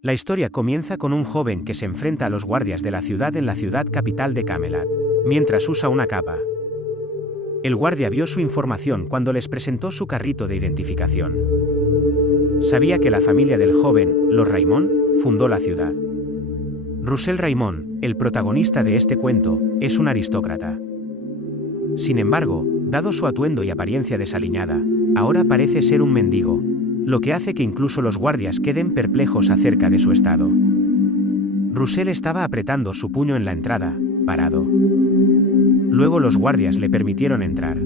La historia comienza con un joven que se enfrenta a los guardias de la ciudad en la ciudad capital de Camelot, mientras usa una capa. El guardia vio su información cuando les presentó su carrito de identificación. Sabía que la familia del joven, los Raymond, fundó la ciudad. Russell Raymond, el protagonista de este cuento, es un aristócrata. Sin embargo, dado su atuendo y apariencia desaliñada, ahora parece ser un mendigo, lo que hace que incluso los guardias queden perplejos acerca de su estado. Russell estaba apretando su puño en la entrada, parado. Luego los guardias le permitieron entrar.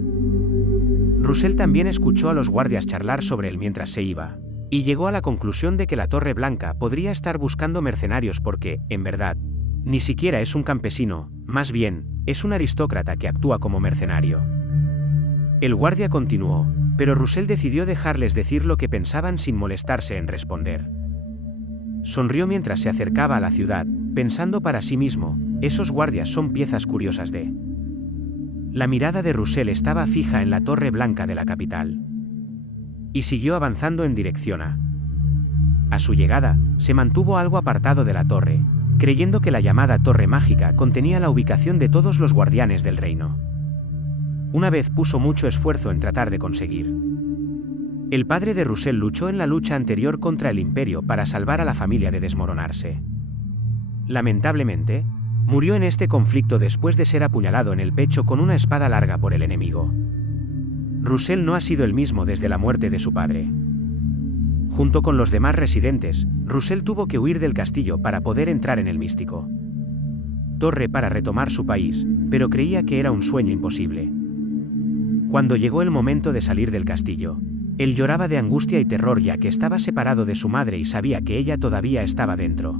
Russell también escuchó a los guardias charlar sobre él mientras se iba, y llegó a la conclusión de que la Torre Blanca podría estar buscando mercenarios porque, en verdad, ni siquiera es un campesino, más bien, es un aristócrata que actúa como mercenario. El guardia continuó, pero Russell decidió dejarles decir lo que pensaban sin molestarse en responder. Sonrió mientras se acercaba a la ciudad, pensando para sí mismo, esos guardias son piezas curiosas de... La mirada de Russell estaba fija en la Torre Blanca de la capital. Y siguió avanzando en dirección a... A su llegada, se mantuvo algo apartado de la torre, creyendo que la llamada Torre Mágica contenía la ubicación de todos los guardianes del reino. Una vez puso mucho esfuerzo en tratar de conseguir. El padre de Russell luchó en la lucha anterior contra el Imperio para salvar a la familia de desmoronarse. Lamentablemente, murió en este conflicto después de ser apuñalado en el pecho con una espada larga por el enemigo. Russell no ha sido el mismo desde la muerte de su padre. Junto con los demás residentes, Russell tuvo que huir del castillo para poder entrar en el místico Torre para retomar su país, pero creía que era un sueño imposible. Cuando llegó el momento de salir del castillo, él lloraba de angustia y terror ya que estaba separado de su madre y sabía que ella todavía estaba dentro.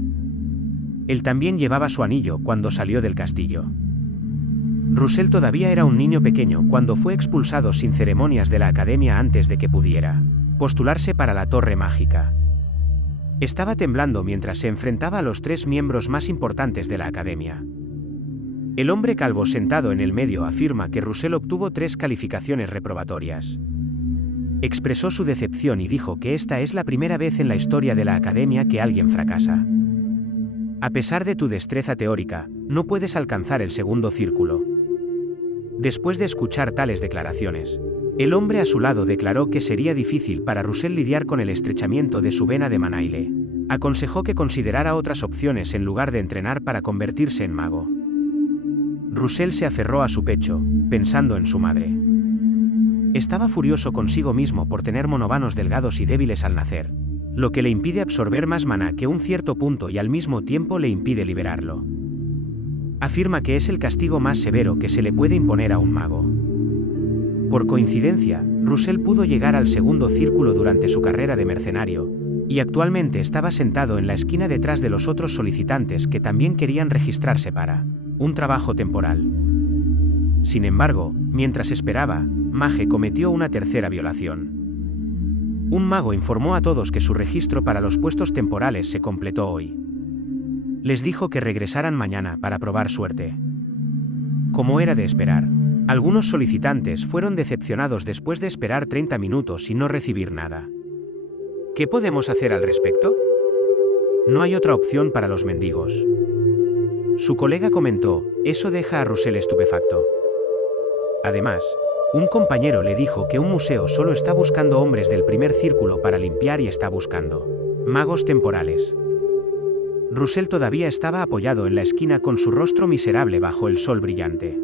Él también llevaba su anillo cuando salió del castillo. Russell todavía era un niño pequeño cuando fue expulsado sin ceremonias de la academia antes de que pudiera postularse para la Torre Mágica. Estaba temblando mientras se enfrentaba a los 3 miembros más importantes de la academia. El hombre calvo sentado en el medio afirma que Russell obtuvo 3 calificaciones reprobatorias. Expresó su decepción y dijo que esta es la primera vez en la historia de la academia que alguien fracasa. A pesar de tu destreza teórica, no puedes alcanzar el segundo círculo. Después de escuchar tales declaraciones, el hombre a su lado declaró que sería difícil para Russell lidiar con el estrechamiento de su vena de Manaile. Aconsejó que considerara otras opciones en lugar de entrenar para convertirse en mago. Russell se aferró a su pecho, pensando en su madre. Estaba furioso consigo mismo por tener monovanos delgados y débiles al nacer, lo que le impide absorber más maná que un cierto punto y al mismo tiempo le impide liberarlo. Afirma que es el castigo más severo que se le puede imponer a un mago. Por coincidencia, Russell pudo llegar al segundo círculo durante su carrera de mercenario, y actualmente estaba sentado en la esquina detrás de los otros solicitantes que también querían registrarse para un trabajo temporal. Sin embargo, mientras esperaba, Mage cometió una tercera violación. Un mago informó a todos que su registro para los puestos temporales se completó hoy. Les dijo que regresaran mañana para probar suerte. Como era de esperar, algunos solicitantes fueron decepcionados después de esperar 30 minutos y no recibir nada. ¿Qué podemos hacer al respecto? No hay otra opción para los mendigos. Su colega comentó, eso deja a Russell estupefacto. Además, un compañero le dijo que un museo solo está buscando hombres del primer círculo para limpiar y está buscando magos temporales. Russell todavía estaba apoyado en la esquina con su rostro miserable bajo el sol brillante.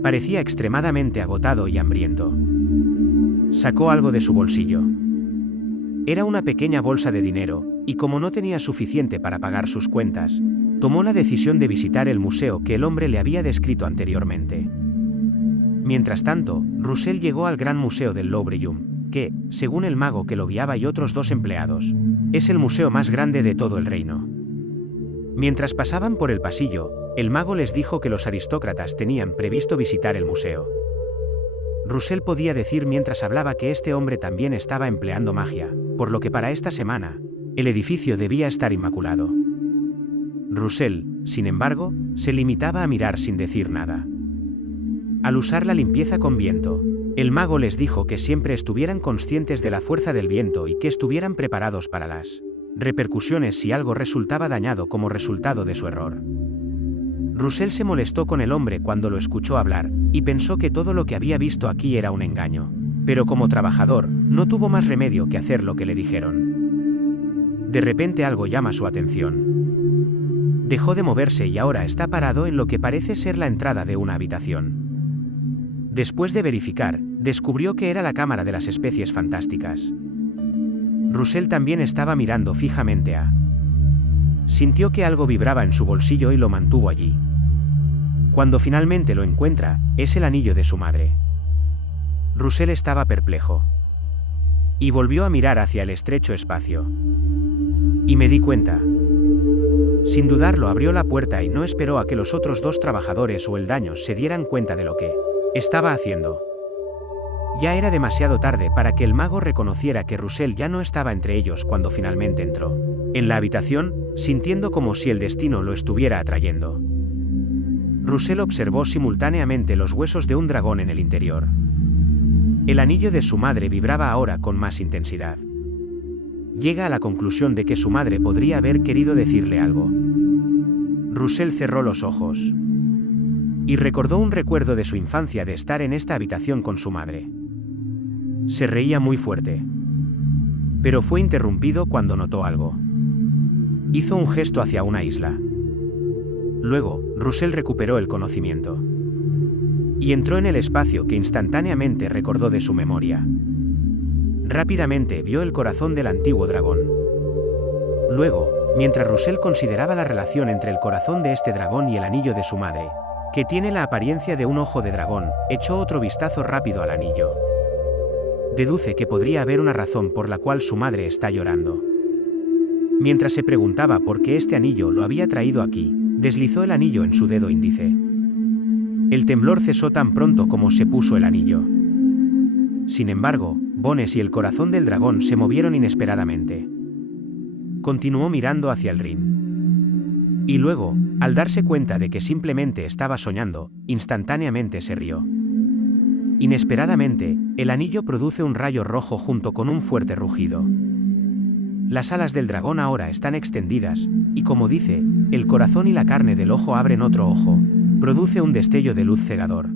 Parecía extremadamente agotado y hambriento. Sacó algo de su bolsillo. Era una pequeña bolsa de dinero, y como no tenía suficiente para pagar sus cuentas, tomó la decisión de visitar el museo que el hombre le había descrito anteriormente. Mientras tanto, Russell llegó al Gran Museo del Loubrium, que, según el mago que lo guiaba y otros 2 empleados, es el museo más grande de todo el reino. Mientras pasaban por el pasillo, el mago les dijo que los aristócratas tenían previsto visitar el museo. Russell podía decir mientras hablaba que este hombre también estaba empleando magia, por lo que para esta semana, el edificio debía estar inmaculado. Russell, sin embargo, se limitaba a mirar sin decir nada. Al usar la limpieza con viento, el mago les dijo que siempre estuvieran conscientes de la fuerza del viento y que estuvieran preparados para las repercusiones si algo resultaba dañado como resultado de su error. Russell se molestó con el hombre cuando lo escuchó hablar, y pensó que todo lo que había visto aquí era un engaño. Pero como trabajador, no tuvo más remedio que hacer lo que le dijeron. De repente algo llama su atención. Dejó de moverse y ahora está parado en lo que parece ser la entrada de una habitación. Después de verificar, descubrió que era la cámara de las especies fantásticas. Russell también estaba mirando fijamente a... Sintió que algo vibraba en su bolsillo y lo mantuvo allí. Cuando finalmente lo encuentra, es el anillo de su madre. Russell estaba perplejo. Y volvió a mirar hacia el estrecho espacio. Y me di cuenta. Sin dudarlo abrió la puerta y no esperó a que los otros dos trabajadores o eldaños se dieran cuenta de lo que estaba haciendo. Ya era demasiado tarde para que el mago reconociera que Russell ya no estaba entre ellos cuando finalmente entró en la habitación, sintiendo como si el destino lo estuviera atrayendo. Russell observó simultáneamente los huesos de un dragón en el interior. El anillo de su madre vibraba ahora con más intensidad. Llega a la conclusión de que su madre podría haber querido decirle algo. Russell cerró los ojos. Y recordó un recuerdo de su infancia de estar en esta habitación con su madre. Se reía muy fuerte. Pero fue interrumpido cuando notó algo. Hizo un gesto hacia una isla. Luego, Russell recuperó el conocimiento. Y entró en el espacio que instantáneamente recordó de su memoria. Rápidamente vio el corazón del antiguo dragón. Luego, mientras Russell consideraba la relación entre el corazón de este dragón y el anillo de su madre, que tiene la apariencia de un ojo de dragón, echó otro vistazo rápido al anillo. Deduce que podría haber una razón por la cual su madre está llorando. Mientras se preguntaba por qué este anillo lo había traído aquí, deslizó el anillo en su dedo índice. El temblor cesó tan pronto como se puso el anillo. Sin embargo, Bones y el corazón del dragón se movieron inesperadamente. Continuó mirando hacia el Rin. Y luego, al darse cuenta de que simplemente estaba soñando, instantáneamente se rió. Inesperadamente, el anillo produce un rayo rojo junto con un fuerte rugido. Las alas del dragón ahora están extendidas, y como dice, el corazón y la carne del ojo abren otro ojo. Produce un destello de luz cegador.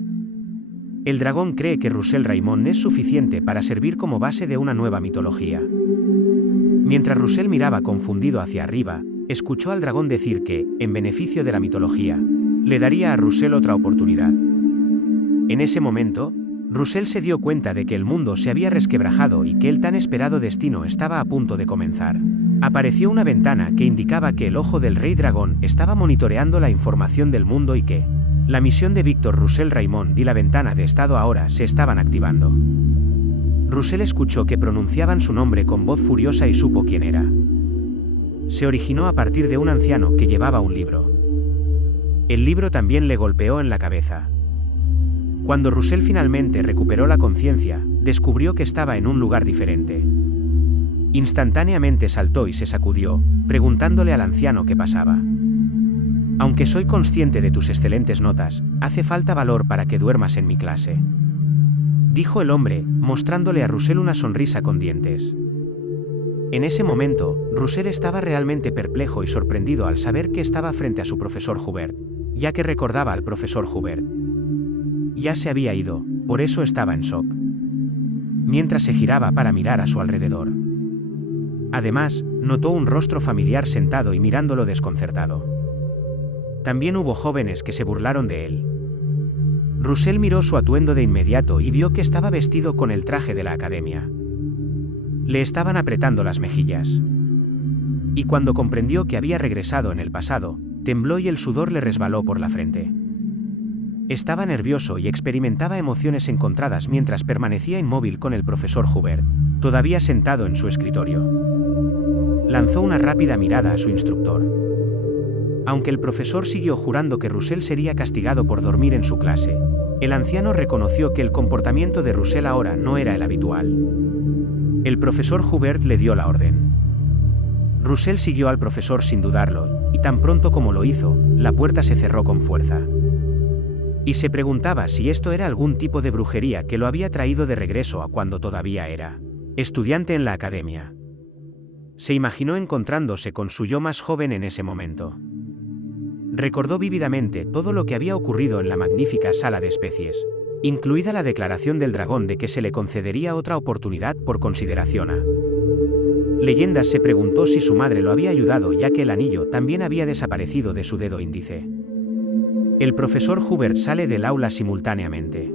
El dragón cree que Russell Raymond es suficiente para servir como base de una nueva mitología. Mientras Russell miraba confundido hacia arriba, escuchó al dragón decir que, en beneficio de la mitología, le daría a Russell otra oportunidad. En ese momento, Russell se dio cuenta de que el mundo se había resquebrajado y que el tan esperado destino estaba a punto de comenzar. Apareció una ventana que indicaba que el ojo del rey dragón estaba monitoreando la información del mundo y que la misión de Víctor Russell Raymond y la ventana de estado ahora se estaban activando. Russell escuchó que pronunciaban su nombre con voz furiosa y supo quién era. Se originó a partir de un anciano que llevaba un libro. El libro también le golpeó en la cabeza. Cuando Russell finalmente recuperó la conciencia, descubrió que estaba en un lugar diferente. Instantáneamente saltó y se sacudió, preguntándole al anciano qué pasaba. Aunque soy consciente de tus excelentes notas, hace falta valor para que duermas en mi clase. Dijo el hombre, mostrándole a Russell una sonrisa con dientes. En ese momento, Russell estaba realmente perplejo y sorprendido al saber que estaba frente a su profesor Hubert, ya que recordaba al profesor Hubert. Ya se había ido, por eso estaba en shock. Mientras se giraba para mirar a su alrededor. Además, notó un rostro familiar sentado y mirándolo desconcertado. También hubo jóvenes que se burlaron de él. Russell miró su atuendo de inmediato y vio que estaba vestido con el traje de la academia. Le estaban apretando las mejillas. Y cuando comprendió que había regresado en el pasado, tembló y el sudor le resbaló por la frente. Estaba nervioso y experimentaba emociones encontradas mientras permanecía inmóvil con el profesor Hubert, todavía sentado en su escritorio. Lanzó una rápida mirada a su instructor. Aunque el profesor siguió jurando que Russell sería castigado por dormir en su clase, el anciano reconoció que el comportamiento de Russell ahora no era el habitual. El profesor Hubert le dio la orden. Russell siguió al profesor sin dudarlo, y tan pronto como lo hizo, la puerta se cerró con fuerza. Y se preguntaba si esto era algún tipo de brujería que lo había traído de regreso a cuando todavía era estudiante en la academia. Se imaginó encontrándose con su yo más joven en ese momento. Recordó vívidamente todo lo que había ocurrido en la magnífica sala de especies, incluida la declaración del dragón de que se le concedería otra oportunidad por consideración a Leyendas. Se preguntó si su madre lo había ayudado, ya que el anillo también había desaparecido de su dedo índice. El profesor Hubert sale del aula simultáneamente.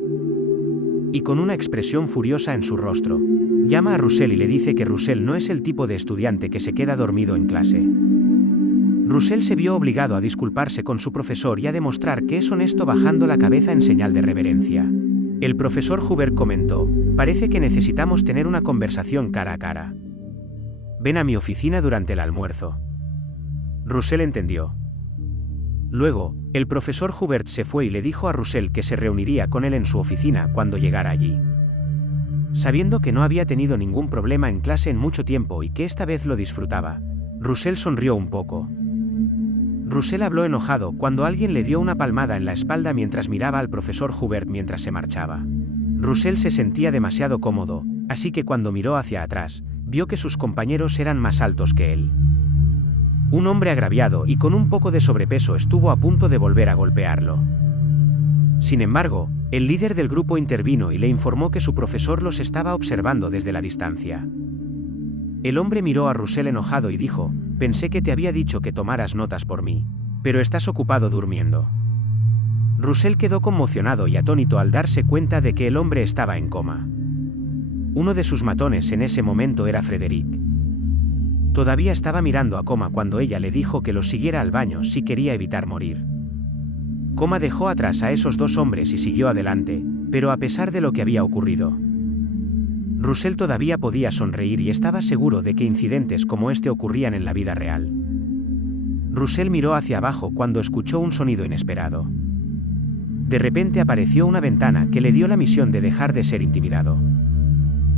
Y con una expresión furiosa en su rostro, llama a Russell y le dice que Russell no es el tipo de estudiante que se queda dormido en clase. Russell se vio obligado a disculparse con su profesor y a demostrar que es honesto bajando la cabeza en señal de reverencia. El profesor Hubert comentó: parece que necesitamos tener una conversación cara a cara. Ven a mi oficina durante el almuerzo. Russell entendió. Luego, el profesor Hubert se fue y le dijo a Russell que se reuniría con él en su oficina cuando llegara allí. Sabiendo que no había tenido ningún problema en clase en mucho tiempo y que esta vez lo disfrutaba, Russell sonrió un poco. Russell habló enojado cuando alguien le dio una palmada en la espalda mientras miraba al profesor Hubert mientras se marchaba. Russell se sentía demasiado cómodo, así que cuando miró hacia atrás, vio que sus compañeros eran más altos que él. Un hombre agraviado y con un poco de sobrepeso estuvo a punto de volver a golpearlo. Sin embargo, el líder del grupo intervino y le informó que su profesor los estaba observando desde la distancia. El hombre miró a Russell enojado y dijo: pensé que te había dicho que tomaras notas por mí, pero estás ocupado durmiendo. Russell quedó conmocionado y atónito al darse cuenta de que el hombre estaba en coma. Uno de sus matones en ese momento era Frederick. Todavía estaba mirando a Coma cuando ella le dijo que lo siguiera al baño si quería evitar morir. Coma dejó atrás a esos dos hombres y siguió adelante, pero a pesar de lo que había ocurrido, Russell todavía podía sonreír y estaba seguro de que incidentes como este ocurrían en la vida real. Russell miró hacia abajo cuando escuchó un sonido inesperado. De repente apareció una ventana que le dio la misión de dejar de ser intimidado.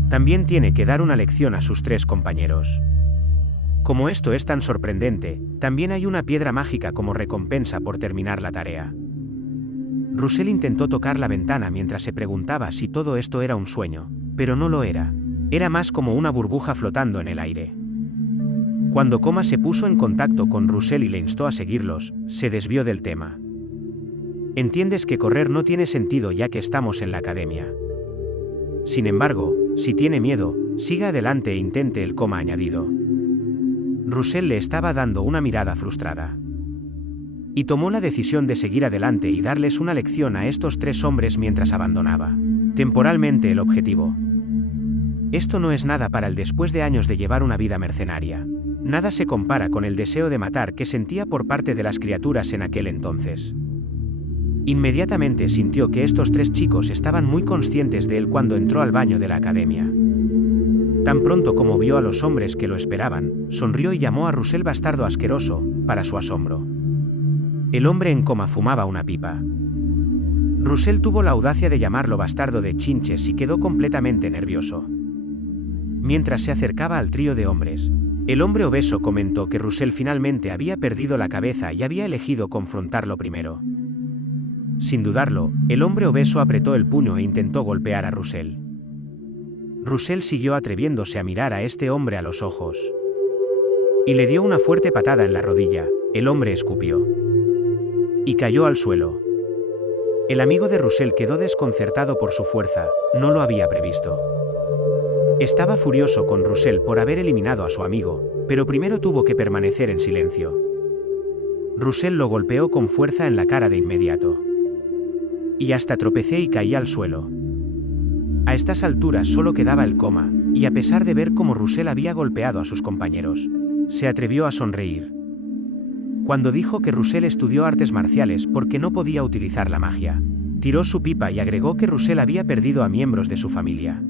También tiene que dar una lección a sus tres compañeros. Como esto es tan sorprendente, también hay una piedra mágica como recompensa por terminar la tarea. Russell intentó tocar la ventana mientras se preguntaba si todo esto era un sueño, pero no lo era. Era más como una burbuja flotando en el aire. Cuando Coma se puso en contacto con Russell y le instó a seguirlos, se desvió del tema. Entiendes que correr no tiene sentido ya que estamos en la academia. Sin embargo, si tiene miedo, siga adelante e intente el Coma añadido. Russell le estaba dando una mirada frustrada. Y tomó la decisión de seguir adelante y darles una lección a estos tres hombres mientras abandonaba temporalmente el objetivo. Esto no es nada para él después de años de llevar una vida mercenaria. Nada se compara con el deseo de matar que sentía por parte de las criaturas en aquel entonces. Inmediatamente sintió que estos tres chicos estaban muy conscientes de él cuando entró al baño de la academia. Tan pronto como vio a los hombres que lo esperaban, sonrió y llamó a Russell bastardo asqueroso, para su asombro. El hombre en coma fumaba una pipa. Russell tuvo la audacia de llamarlo bastardo de chinches y quedó completamente nervioso. Mientras se acercaba al trío de hombres, el hombre obeso comentó que Russell finalmente había perdido la cabeza y había elegido confrontarlo primero. Sin dudarlo, el hombre obeso apretó el puño e intentó golpear a Russell. Russell siguió atreviéndose a mirar a este hombre a los ojos. Y le dio una fuerte patada en la rodilla. El hombre escupió. Y cayó al suelo. El amigo de Russell quedó desconcertado por su fuerza, no lo había previsto. Estaba furioso con Russell por haber eliminado a su amigo, pero primero tuvo que permanecer en silencio. Russell lo golpeó con fuerza en la cara de inmediato. Y hasta tropecé y caí al suelo. A estas alturas solo quedaba el Coma, y a pesar de ver cómo Russell había golpeado a sus compañeros, se atrevió a sonreír. Cuando dijo que Russell estudió artes marciales porque no podía utilizar la magia, tiró su pipa y agregó que Russell había perdido a miembros de su familia.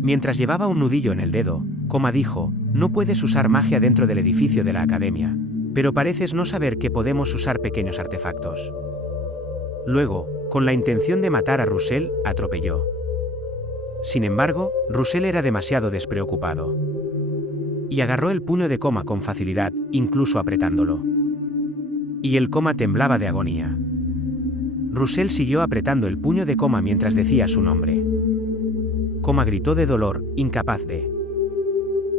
Mientras llevaba un nudillo en el dedo, Coma dijo: no puedes usar magia dentro del edificio de la academia, pero pareces no saber que podemos usar pequeños artefactos. Luego, con la intención de matar a Russell, atropelló. Sin embargo, Russell era demasiado despreocupado. Y agarró el puño de Coma con facilidad, incluso apretándolo. Y el Coma temblaba de agonía. Russell siguió apretando el puño de Coma mientras decía su nombre. Coma gritó de dolor, incapaz de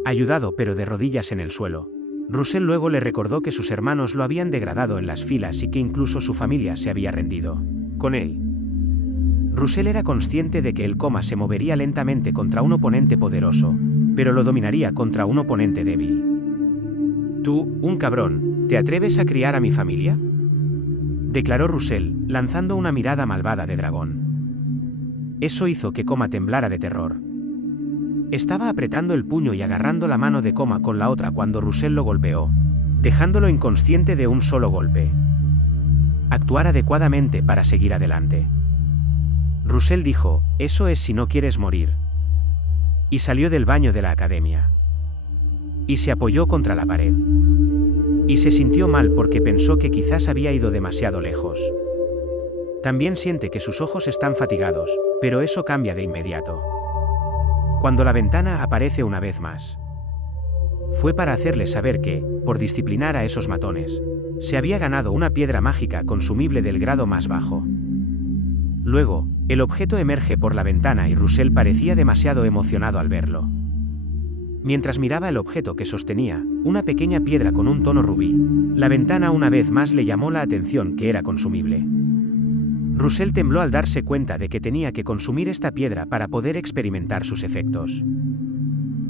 Ayudado pero de rodillas en el suelo, Russell luego le recordó que sus hermanos lo habían degradado en las filas y que incluso su familia se había rendido con él. Russell era consciente de que el coma se movería lentamente contra un oponente poderoso, pero lo dominaría contra un oponente débil. «Tú, un cabrón, ¿te atreves a criar a mi familia?», declaró Russell, lanzando una mirada malvada de dragón. Eso hizo que Coma temblara de terror. Estaba apretando el puño y agarrando la mano de Coma con la otra cuando Russell lo golpeó, dejándolo inconsciente de un solo golpe. Actuar adecuadamente para seguir adelante. Russell dijo, «Eso es si no quieres morir». Y salió del baño de la academia. Y se apoyó contra la pared. Y se sintió mal porque pensó que quizás había ido demasiado lejos. También siente que sus ojos están fatigados, pero eso cambia de inmediato. Cuando la ventana aparece una vez más. Fue para hacerle saber que, por disciplinar a esos matones, se había ganado una piedra mágica consumible del grado más bajo. Luego, el objeto emerge por la ventana y Russell parecía demasiado emocionado al verlo. Mientras miraba el objeto que sostenía, una pequeña piedra con un tono rubí, la ventana una vez más le llamó la atención que era consumible. Russell tembló al darse cuenta de que tenía que consumir esta piedra para poder experimentar sus efectos.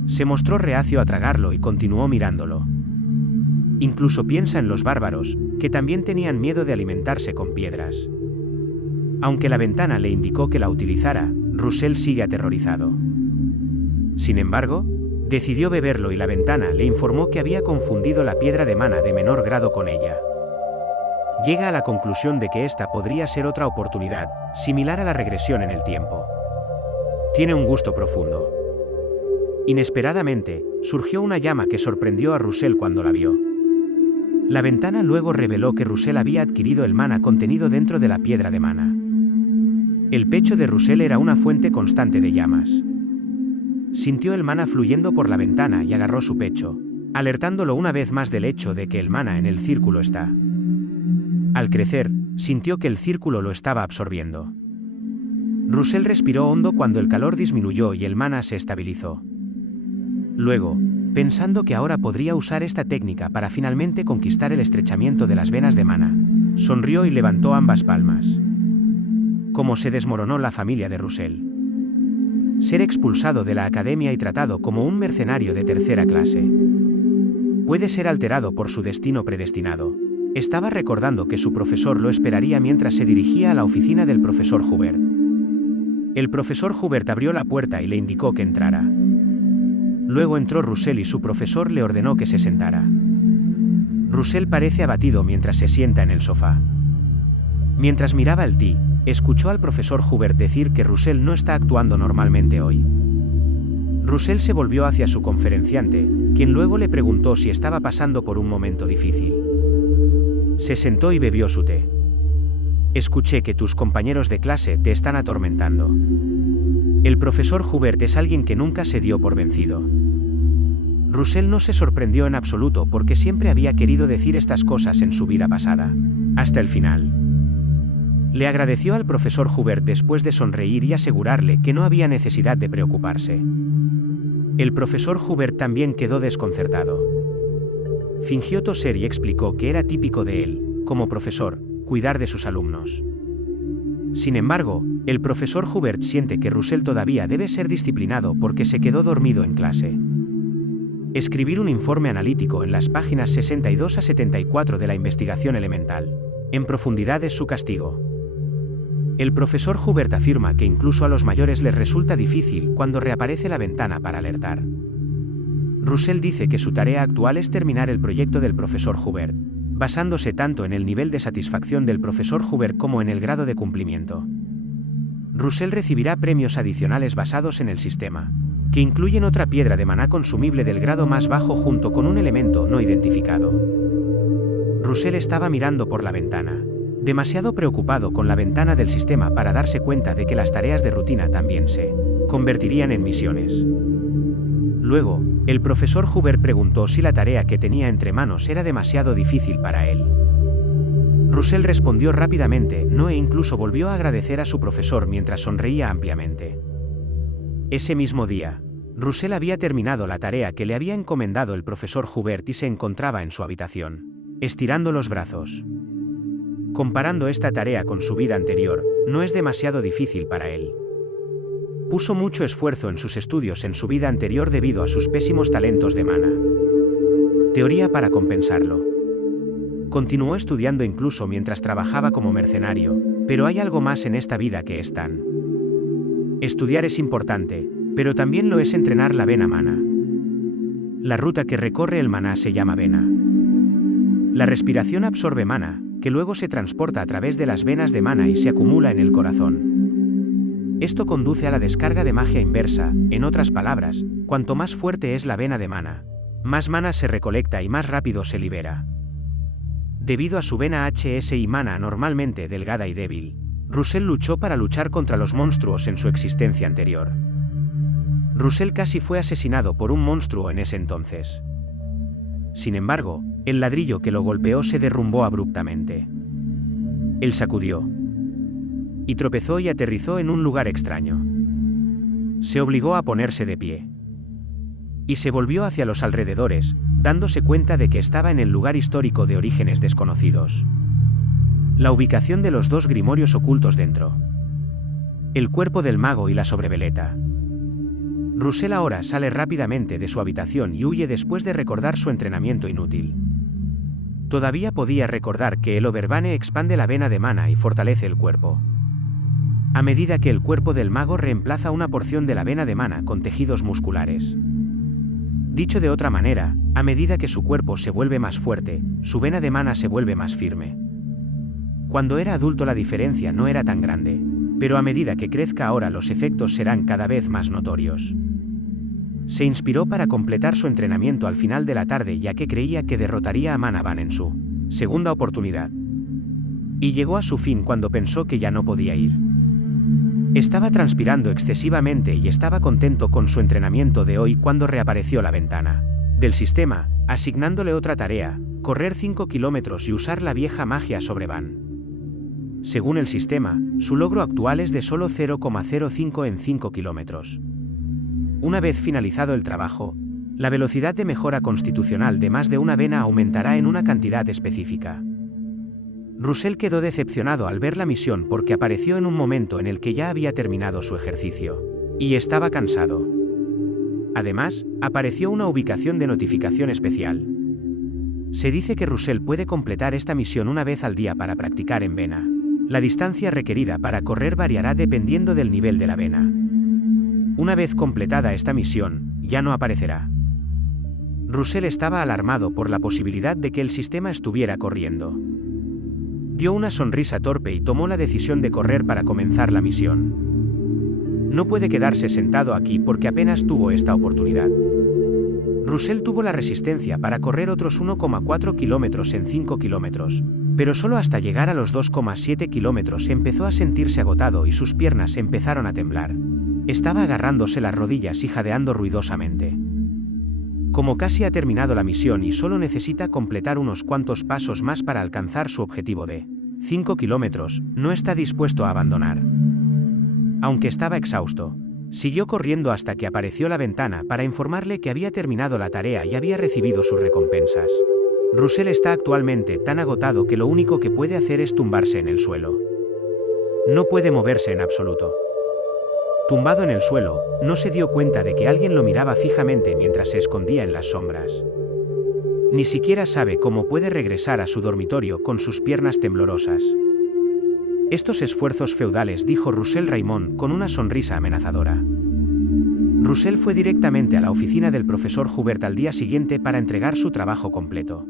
Se mostró reacio a tragarlo y continuó mirándolo. Incluso piensa en los bárbaros, que también tenían miedo de alimentarse con piedras. Aunque la ventana le indicó que la utilizara, Russell sigue aterrorizado. Sin embargo, decidió beberlo y la ventana le informó que había confundido la piedra de mana de menor grado con ella. Llega a la conclusión de que esta podría ser otra oportunidad, similar a la regresión en el tiempo. Tiene un gusto profundo. Inesperadamente, surgió una llama que sorprendió a Russell cuando la vio. La ventana luego reveló que Russell había adquirido el mana contenido dentro de la piedra de mana. El pecho de Russell era una fuente constante de llamas. Sintió el mana fluyendo por la ventana y agarró su pecho, alertándolo una vez más del hecho de que el mana en el círculo está. Al crecer, sintió que el círculo lo estaba absorbiendo. Russell respiró hondo cuando el calor disminuyó y el mana se estabilizó. Luego, pensando que ahora podría usar esta técnica para finalmente conquistar el estrechamiento de las venas de mana, sonrió y levantó ambas palmas. Cómo se desmoronó la familia de Russell. Ser expulsado de la academia y tratado como un mercenario de tercera clase. Puede ser alterado por su destino predestinado. Estaba recordando que su profesor lo esperaría mientras se dirigía a la oficina del profesor Hubert. El profesor Hubert abrió la puerta y le indicó que entrara. Luego entró Russell y su profesor le ordenó que se sentara. Russell parece abatido mientras se sienta en el sofá. Mientras miraba el té, escuchó al profesor Hubert decir que Russell no está actuando normalmente hoy. Russell se volvió hacia su conferenciante, quien luego le preguntó si estaba pasando por un momento difícil. Se sentó y bebió su té. Escuché que tus compañeros de clase te están atormentando. El profesor Hubert es alguien que nunca se dio por vencido. Russell no se sorprendió en absoluto porque siempre había querido decir estas cosas en su vida pasada, hasta el final. Le agradeció al profesor Hubert después de sonreír y asegurarle que no había necesidad de preocuparse. El profesor Hubert también quedó desconcertado. Fingió toser y explicó que era típico de él, como profesor, cuidar de sus alumnos. Sin embargo, el profesor Hubert siente que Russell todavía debe ser disciplinado porque se quedó dormido en clase. Escribir un informe analítico en las páginas 62 a 74 de la investigación elemental. En profundidad es su castigo. El profesor Hubert afirma que incluso a los mayores les resulta difícil cuando reaparece la ventana para alertar. Russell dice que su tarea actual es terminar el proyecto del profesor Hubert, basándose tanto en el nivel de satisfacción del profesor Hubert como en el grado de cumplimiento. Russell recibirá premios adicionales basados en el sistema, que incluyen otra piedra de maná consumible del grado más bajo junto con un elemento no identificado. Russell estaba mirando por la ventana, demasiado preocupado con la ventana del sistema para darse cuenta de que las tareas de rutina también se convertirían en misiones. Luego, el profesor Hubert preguntó si la tarea que tenía entre manos era demasiado difícil para él. Russell respondió rápidamente no e incluso volvió a agradecer a su profesor mientras sonreía ampliamente. Ese mismo día, Russell había terminado la tarea que le había encomendado el profesor Hubert y se encontraba en su habitación, estirando los brazos. Comparando esta tarea con su vida anterior, no es demasiado difícil para él. Puso mucho esfuerzo en sus estudios en su vida anterior debido a sus pésimos talentos de mana. Teoría para compensarlo. Continuó estudiando incluso mientras trabajaba como mercenario, pero hay algo más en esta vida que es tan. Estudiar es importante, pero también lo es entrenar la vena mana. La ruta que recorre el maná se llama vena. La respiración absorbe mana, que luego se transporta a través de las venas de mana y se acumula en el corazón. Esto conduce a la descarga de magia inversa, en otras palabras, cuanto más fuerte es la vena de mana, más mana se recolecta y más rápido se libera. Debido a su vena HS y mana anormalmente delgada y débil, Russell luchó para luchar contra los monstruos en su existencia anterior. Russell casi fue asesinado por un monstruo en ese entonces. Sin embargo, el ladrillo que lo golpeó se derrumbó abruptamente. Él sacudió y tropezó y aterrizó en un lugar extraño. Se obligó a ponerse de pie y se volvió hacia los alrededores, dándose cuenta de que estaba en el lugar histórico de orígenes desconocidos. La ubicación de los dos grimorios ocultos dentro. El cuerpo del mago y la sobreveleta. Russell ahora sale rápidamente de su habitación y huye después de recordar su entrenamiento inútil. Todavía podía recordar que el Overbane expande la vena de mana y fortalece el cuerpo. A medida que el cuerpo del mago reemplaza una porción de la vena de mana con tejidos musculares. Dicho de otra manera, a medida que su cuerpo se vuelve más fuerte, su vena de mana se vuelve más firme. Cuando era adulto la diferencia no era tan grande, pero a medida que crezca ahora los efectos serán cada vez más notorios. Se inspiró para completar su entrenamiento al final de la tarde ya que creía que derrotaría a Manavan en su segunda oportunidad. Y llegó a su fin cuando pensó que ya no podía ir. Estaba transpirando excesivamente y estaba contento con su entrenamiento de hoy cuando reapareció la ventana del sistema, asignándole otra tarea, correr 5 kilómetros y usar la vieja magia sobre Van. Según el sistema, su logro actual es de solo 0,05 en 5 kilómetros. Una vez finalizado el trabajo, la velocidad de mejora constitucional de más de una vena aumentará en una cantidad específica. Russell quedó decepcionado al ver la misión porque apareció en un momento en el que ya había terminado su ejercicio y estaba cansado. Además, apareció una ubicación de notificación especial. Se dice que Russell puede completar esta misión una vez al día para practicar en vena. La distancia requerida para correr variará dependiendo del nivel de la vena. Una vez completada esta misión, ya no aparecerá. Russell estaba alarmado por la posibilidad de que el sistema estuviera corriendo. Dio una sonrisa torpe y tomó la decisión de correr para comenzar la misión. No puede quedarse sentado aquí porque apenas tuvo esta oportunidad. Russell tuvo la resistencia para correr otros 1,4 kilómetros en 5 kilómetros, pero solo hasta llegar a los 2,7 kilómetros empezó a sentirse agotado y sus piernas empezaron a temblar. Estaba agarrándose las rodillas y jadeando ruidosamente. Como casi ha terminado la misión y solo necesita completar unos cuantos pasos más para alcanzar su objetivo de 5 kilómetros, no está dispuesto a abandonar. Aunque estaba exhausto, siguió corriendo hasta que apareció la ventana para informarle que había terminado la tarea y había recibido sus recompensas. Russell está actualmente tan agotado que lo único que puede hacer es tumbarse en el suelo. No puede moverse en absoluto. Tumbado en el suelo, no se dio cuenta de que alguien lo miraba fijamente mientras se escondía en las sombras. Ni siquiera sabe cómo puede regresar a su dormitorio con sus piernas temblorosas. Estos esfuerzos feudales, dijo Russell Raymond con una sonrisa amenazadora. Russell fue directamente a la oficina del profesor Hubert al día siguiente para entregar su trabajo completo.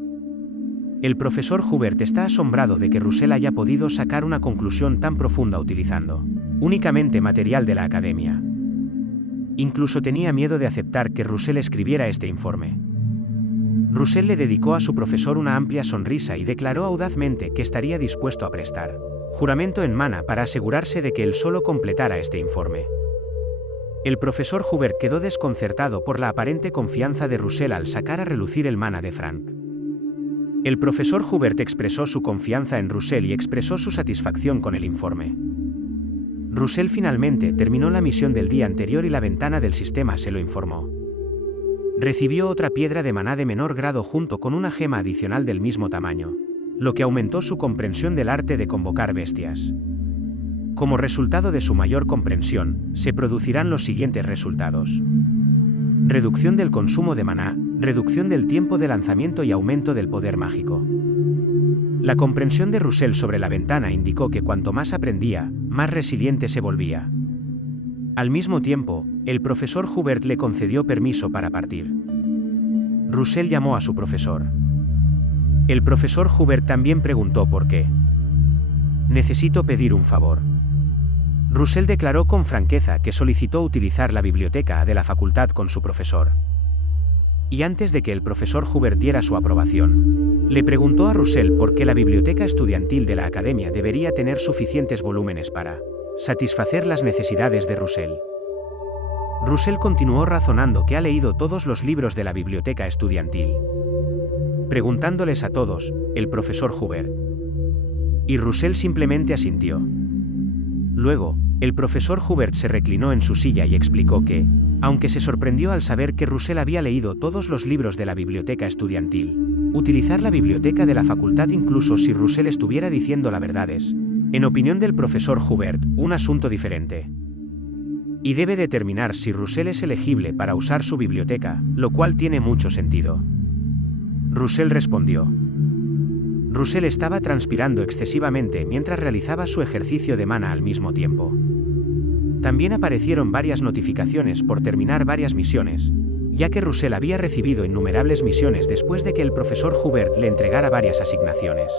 El profesor Hubert está asombrado de que Russell haya podido sacar una conclusión tan profunda utilizando únicamente material de la academia. Incluso tenía miedo de aceptar que Russell escribiera este informe. Russell le dedicó a su profesor una amplia sonrisa y declaró audazmente que estaría dispuesto a prestar juramento en mana para asegurarse de que él solo completara este informe. El profesor Hubert quedó desconcertado por la aparente confianza de Russell al sacar a relucir el mana de Frank. El profesor Hubert expresó su confianza en Russell y expresó su satisfacción con el informe. Russell finalmente terminó la misión del día anterior y la ventana del sistema se lo informó. Recibió otra piedra de maná de menor grado junto con una gema adicional del mismo tamaño, lo que aumentó su comprensión del arte de convocar bestias. Como resultado de su mayor comprensión, se producirán los siguientes resultados: reducción del consumo de maná, reducción del tiempo de lanzamiento y aumento del poder mágico. La comprensión de Russell sobre la ventana indicó que cuanto más aprendía, más resiliente se volvía. Al mismo tiempo, el profesor Hubert le concedió permiso para partir. Russell llamó a su profesor. El profesor Hubert también preguntó por qué. «Necesito pedir un favor». Russell declaró con franqueza que solicitó utilizar la biblioteca de la facultad con su profesor. Y antes de que el profesor Hubert diera su aprobación, le preguntó a Russell por qué la biblioteca estudiantil de la academia debería tener suficientes volúmenes para satisfacer las necesidades de Russell. Russell continuó razonando que ha leído todos los libros de la biblioteca estudiantil, preguntándoles a todos, el profesor Hubert. Y Russell simplemente asintió. Luego, el profesor Hubert se reclinó en su silla y explicó que, aunque se sorprendió al saber que Russell había leído todos los libros de la biblioteca estudiantil, utilizar la biblioteca de la facultad incluso si Russell estuviera diciendo la verdad es, en opinión del profesor Hubert, un asunto diferente. Y debe determinar si Russell es elegible para usar su biblioteca, lo cual tiene mucho sentido. Russell respondió. Russell estaba transpirando excesivamente mientras realizaba su ejercicio de maná al mismo tiempo. También aparecieron varias notificaciones por terminar varias misiones, ya que Russell había recibido innumerables misiones después de que el profesor Hubert le entregara varias asignaciones.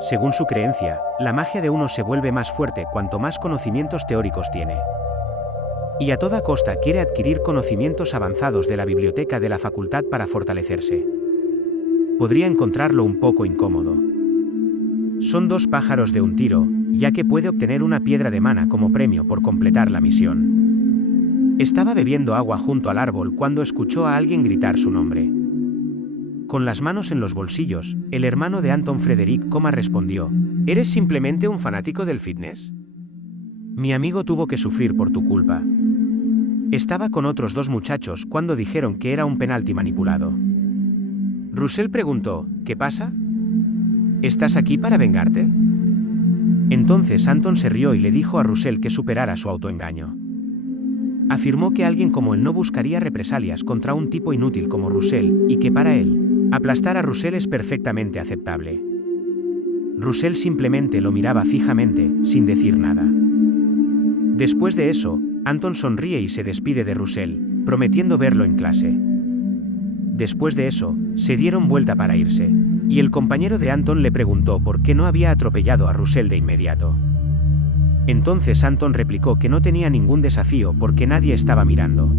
Según su creencia, la magia de uno se vuelve más fuerte cuanto más conocimientos teóricos tiene. Y a toda costa quiere adquirir conocimientos avanzados de la biblioteca de la facultad para fortalecerse. Podría encontrarlo un poco incómodo. Son dos pájaros de un tiro, ya que puede obtener una piedra de maná como premio por completar la misión. Estaba bebiendo agua junto al árbol cuando escuchó a alguien gritar su nombre. Con las manos en los bolsillos, el hermano de Anton Frederick Coma respondió: ¿Eres simplemente un fanático del fitness? Mi amigo tuvo que sufrir por tu culpa. Estaba con otros dos muchachos cuando dijeron que era un penalti manipulado. Russell preguntó: ¿Qué pasa? ¿Estás aquí para vengarte? Entonces Anton se rió y le dijo a Russell que superara su autoengaño. Afirmó que alguien como él no buscaría represalias contra un tipo inútil como Russell, y que para él, aplastar a Russell es perfectamente aceptable. Russell simplemente lo miraba fijamente, sin decir nada. Después de eso, Anton sonríe y se despide de Russell, prometiendo verlo en clase. Después de eso, se dieron vuelta para irse, y el compañero de Anton le preguntó por qué no había atropellado a Russell de inmediato. Entonces Anton replicó que no tenía ningún desafío porque nadie estaba mirando.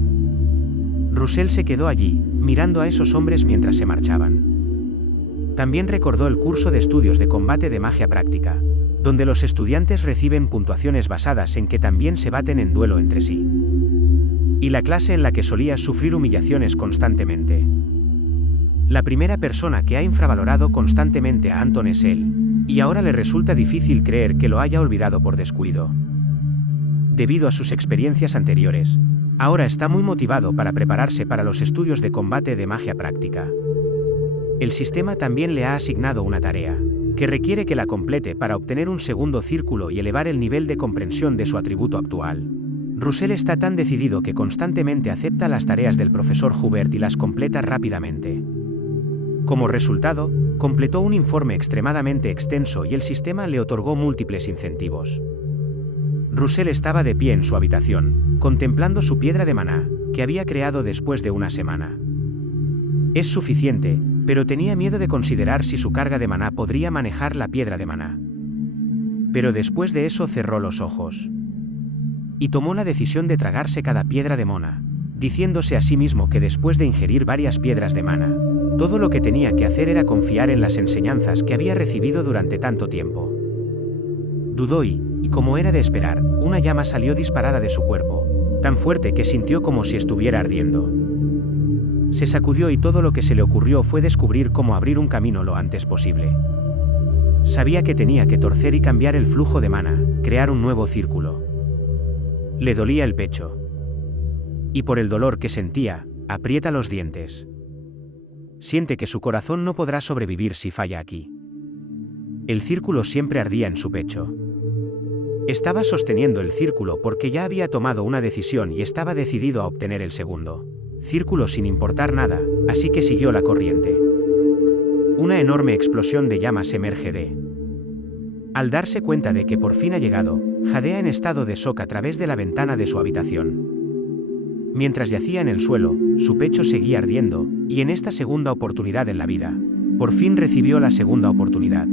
Russell se quedó allí, mirando a esos hombres mientras se marchaban. También recordó el curso de estudios de combate de magia práctica, donde los estudiantes reciben puntuaciones basadas en que también se baten en duelo entre sí. Y la clase en la que solía sufrir humillaciones constantemente. La primera persona que ha infravalorado constantemente a Anton es él, y ahora le resulta difícil creer que lo haya olvidado por descuido. Debido a sus experiencias anteriores, ahora está muy motivado para prepararse para los estudios de combate de magia práctica. El sistema también le ha asignado una tarea, que requiere que la complete para obtener un segundo círculo y elevar el nivel de comprensión de su atributo actual. Russell está tan decidido que constantemente acepta las tareas del profesor Hubert y las completa rápidamente. Como resultado, completó un informe extremadamente extenso y el sistema le otorgó múltiples incentivos. Russell estaba de pie en su habitación, contemplando su piedra de maná, que había creado después de una semana. Es suficiente, pero tenía miedo de considerar si su carga de maná podría manejar la piedra de maná. Pero después de eso cerró los ojos. Y tomó la decisión de tragarse cada piedra de maná, diciéndose a sí mismo que después de ingerir varias piedras de maná, todo lo que tenía que hacer era confiar en las enseñanzas que había recibido durante tanto tiempo. Dudó y, como era de esperar, una llama salió disparada de su cuerpo, tan fuerte que sintió como si estuviera ardiendo. Se sacudió y todo lo que se le ocurrió fue descubrir cómo abrir un camino lo antes posible. Sabía que tenía que torcer y cambiar el flujo de maná, crear un nuevo círculo. Le dolía el pecho. Y por el dolor que sentía, aprieta los dientes. Siente que su corazón no podrá sobrevivir si falla aquí. El círculo siempre ardía en su pecho. Estaba sosteniendo el círculo porque ya había tomado una decisión y estaba decidido a obtener el segundo círculo sin importar nada, así que siguió la corriente. Una enorme explosión de llamas emerge de. Al darse cuenta de que por fin ha llegado, jadea en estado de shock a través de la ventana de su habitación. Mientras yacía en el suelo, su pecho seguía ardiendo, y en esta segunda oportunidad en la vida, por fin recibió la segunda oportunidad.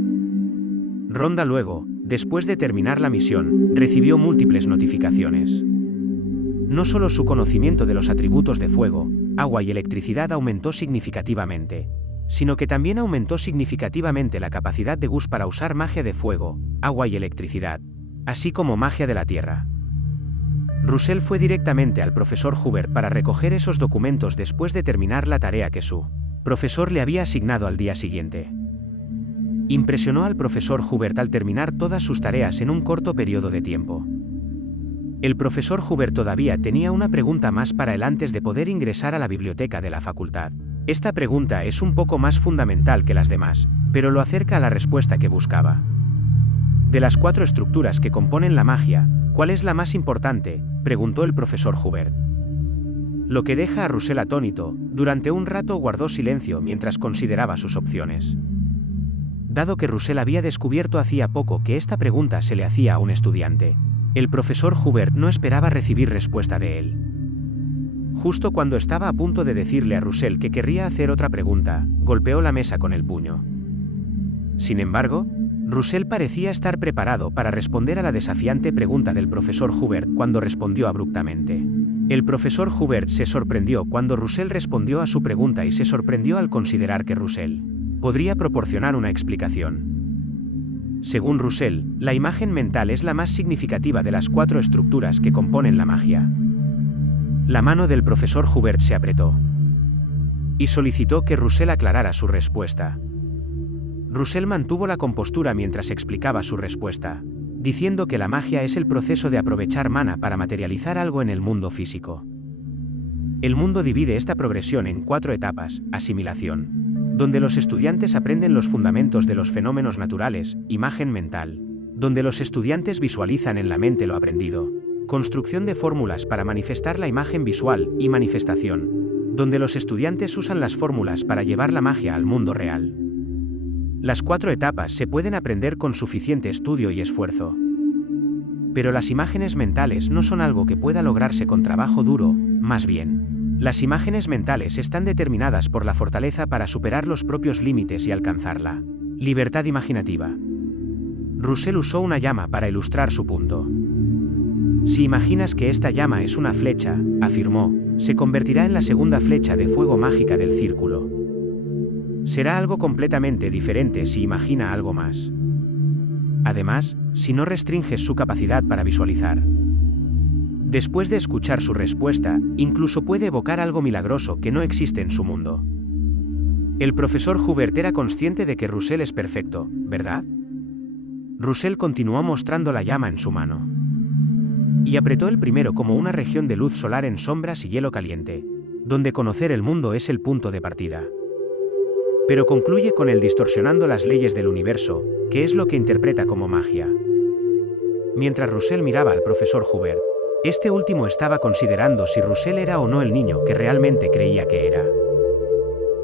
Ronda luego, después de terminar la misión, recibió múltiples notificaciones. No solo su conocimiento de los atributos de fuego, agua y electricidad aumentó significativamente, sino que también aumentó significativamente la capacidad de Gus para usar magia de fuego, agua y electricidad, así como magia de la tierra. Russell fue directamente al profesor Hubert para recoger esos documentos después de terminar la tarea que su profesor le había asignado al día siguiente. Impresionó al profesor Hubert al terminar todas sus tareas en un corto periodo de tiempo. El profesor Hubert todavía tenía una pregunta más para él antes de poder ingresar a la biblioteca de la facultad. Esta pregunta es un poco más fundamental que las demás, pero lo acerca a la respuesta que buscaba. De las 4 estructuras que componen la magia, ¿cuál es la más importante?, preguntó el profesor Hubert. Lo que deja a Russell atónito. Durante un rato guardó silencio mientras consideraba sus opciones. Dado que Russell había descubierto hacía poco que esta pregunta se le hacía a un estudiante, el profesor Hubert no esperaba recibir respuesta de él. Justo cuando estaba a punto de decirle a Russell que querría hacer otra pregunta, golpeó la mesa con el puño. Sin embargo, Russell parecía estar preparado para responder a la desafiante pregunta del profesor Hubert cuando respondió abruptamente. El profesor Hubert se sorprendió cuando Russell respondió a su pregunta y se sorprendió al considerar que Russell podría proporcionar una explicación. Según Russell, la imagen mental es la más significativa de las 4 estructuras que componen la magia. La mano del profesor Hubert se apretó y solicitó que Russell aclarara su respuesta. Russell mantuvo la compostura mientras explicaba su respuesta, diciendo que la magia es el proceso de aprovechar mana para materializar algo en el mundo físico. El mundo divide esta progresión en 4 etapas: asimilación, donde los estudiantes aprenden los fundamentos de los fenómenos naturales; imagen mental, donde los estudiantes visualizan en la mente lo aprendido; construcción de fórmulas para manifestar la imagen visual; y manifestación, donde los estudiantes usan las fórmulas para llevar la magia al mundo real. Las 4 etapas se pueden aprender con suficiente estudio y esfuerzo. Pero las imágenes mentales no son algo que pueda lograrse con trabajo duro, más bien. Las imágenes mentales están determinadas por la fortaleza para superar los propios límites y alcanzar la libertad imaginativa. Russell usó una llama para ilustrar su punto. Si imaginas que esta llama es una flecha, afirmó, se convertirá en la segunda flecha de fuego mágica del círculo. Será algo completamente diferente si imagina algo más. Además, si no restringes su capacidad para visualizar. Después de escuchar su respuesta, incluso puede evocar algo milagroso que no existe en su mundo. El profesor Hubert era consciente de que Russell es perfecto, ¿verdad? Russell continuó mostrando la llama en su mano. Y apretó el primero como una región de luz solar en sombras y hielo caliente, donde conocer el mundo es el punto de partida. Pero concluye con el distorsionando las leyes del universo, que es lo que interpreta como magia. Mientras Russell miraba al profesor Hubert, este último estaba considerando si Russell era o no el niño que realmente creía que era.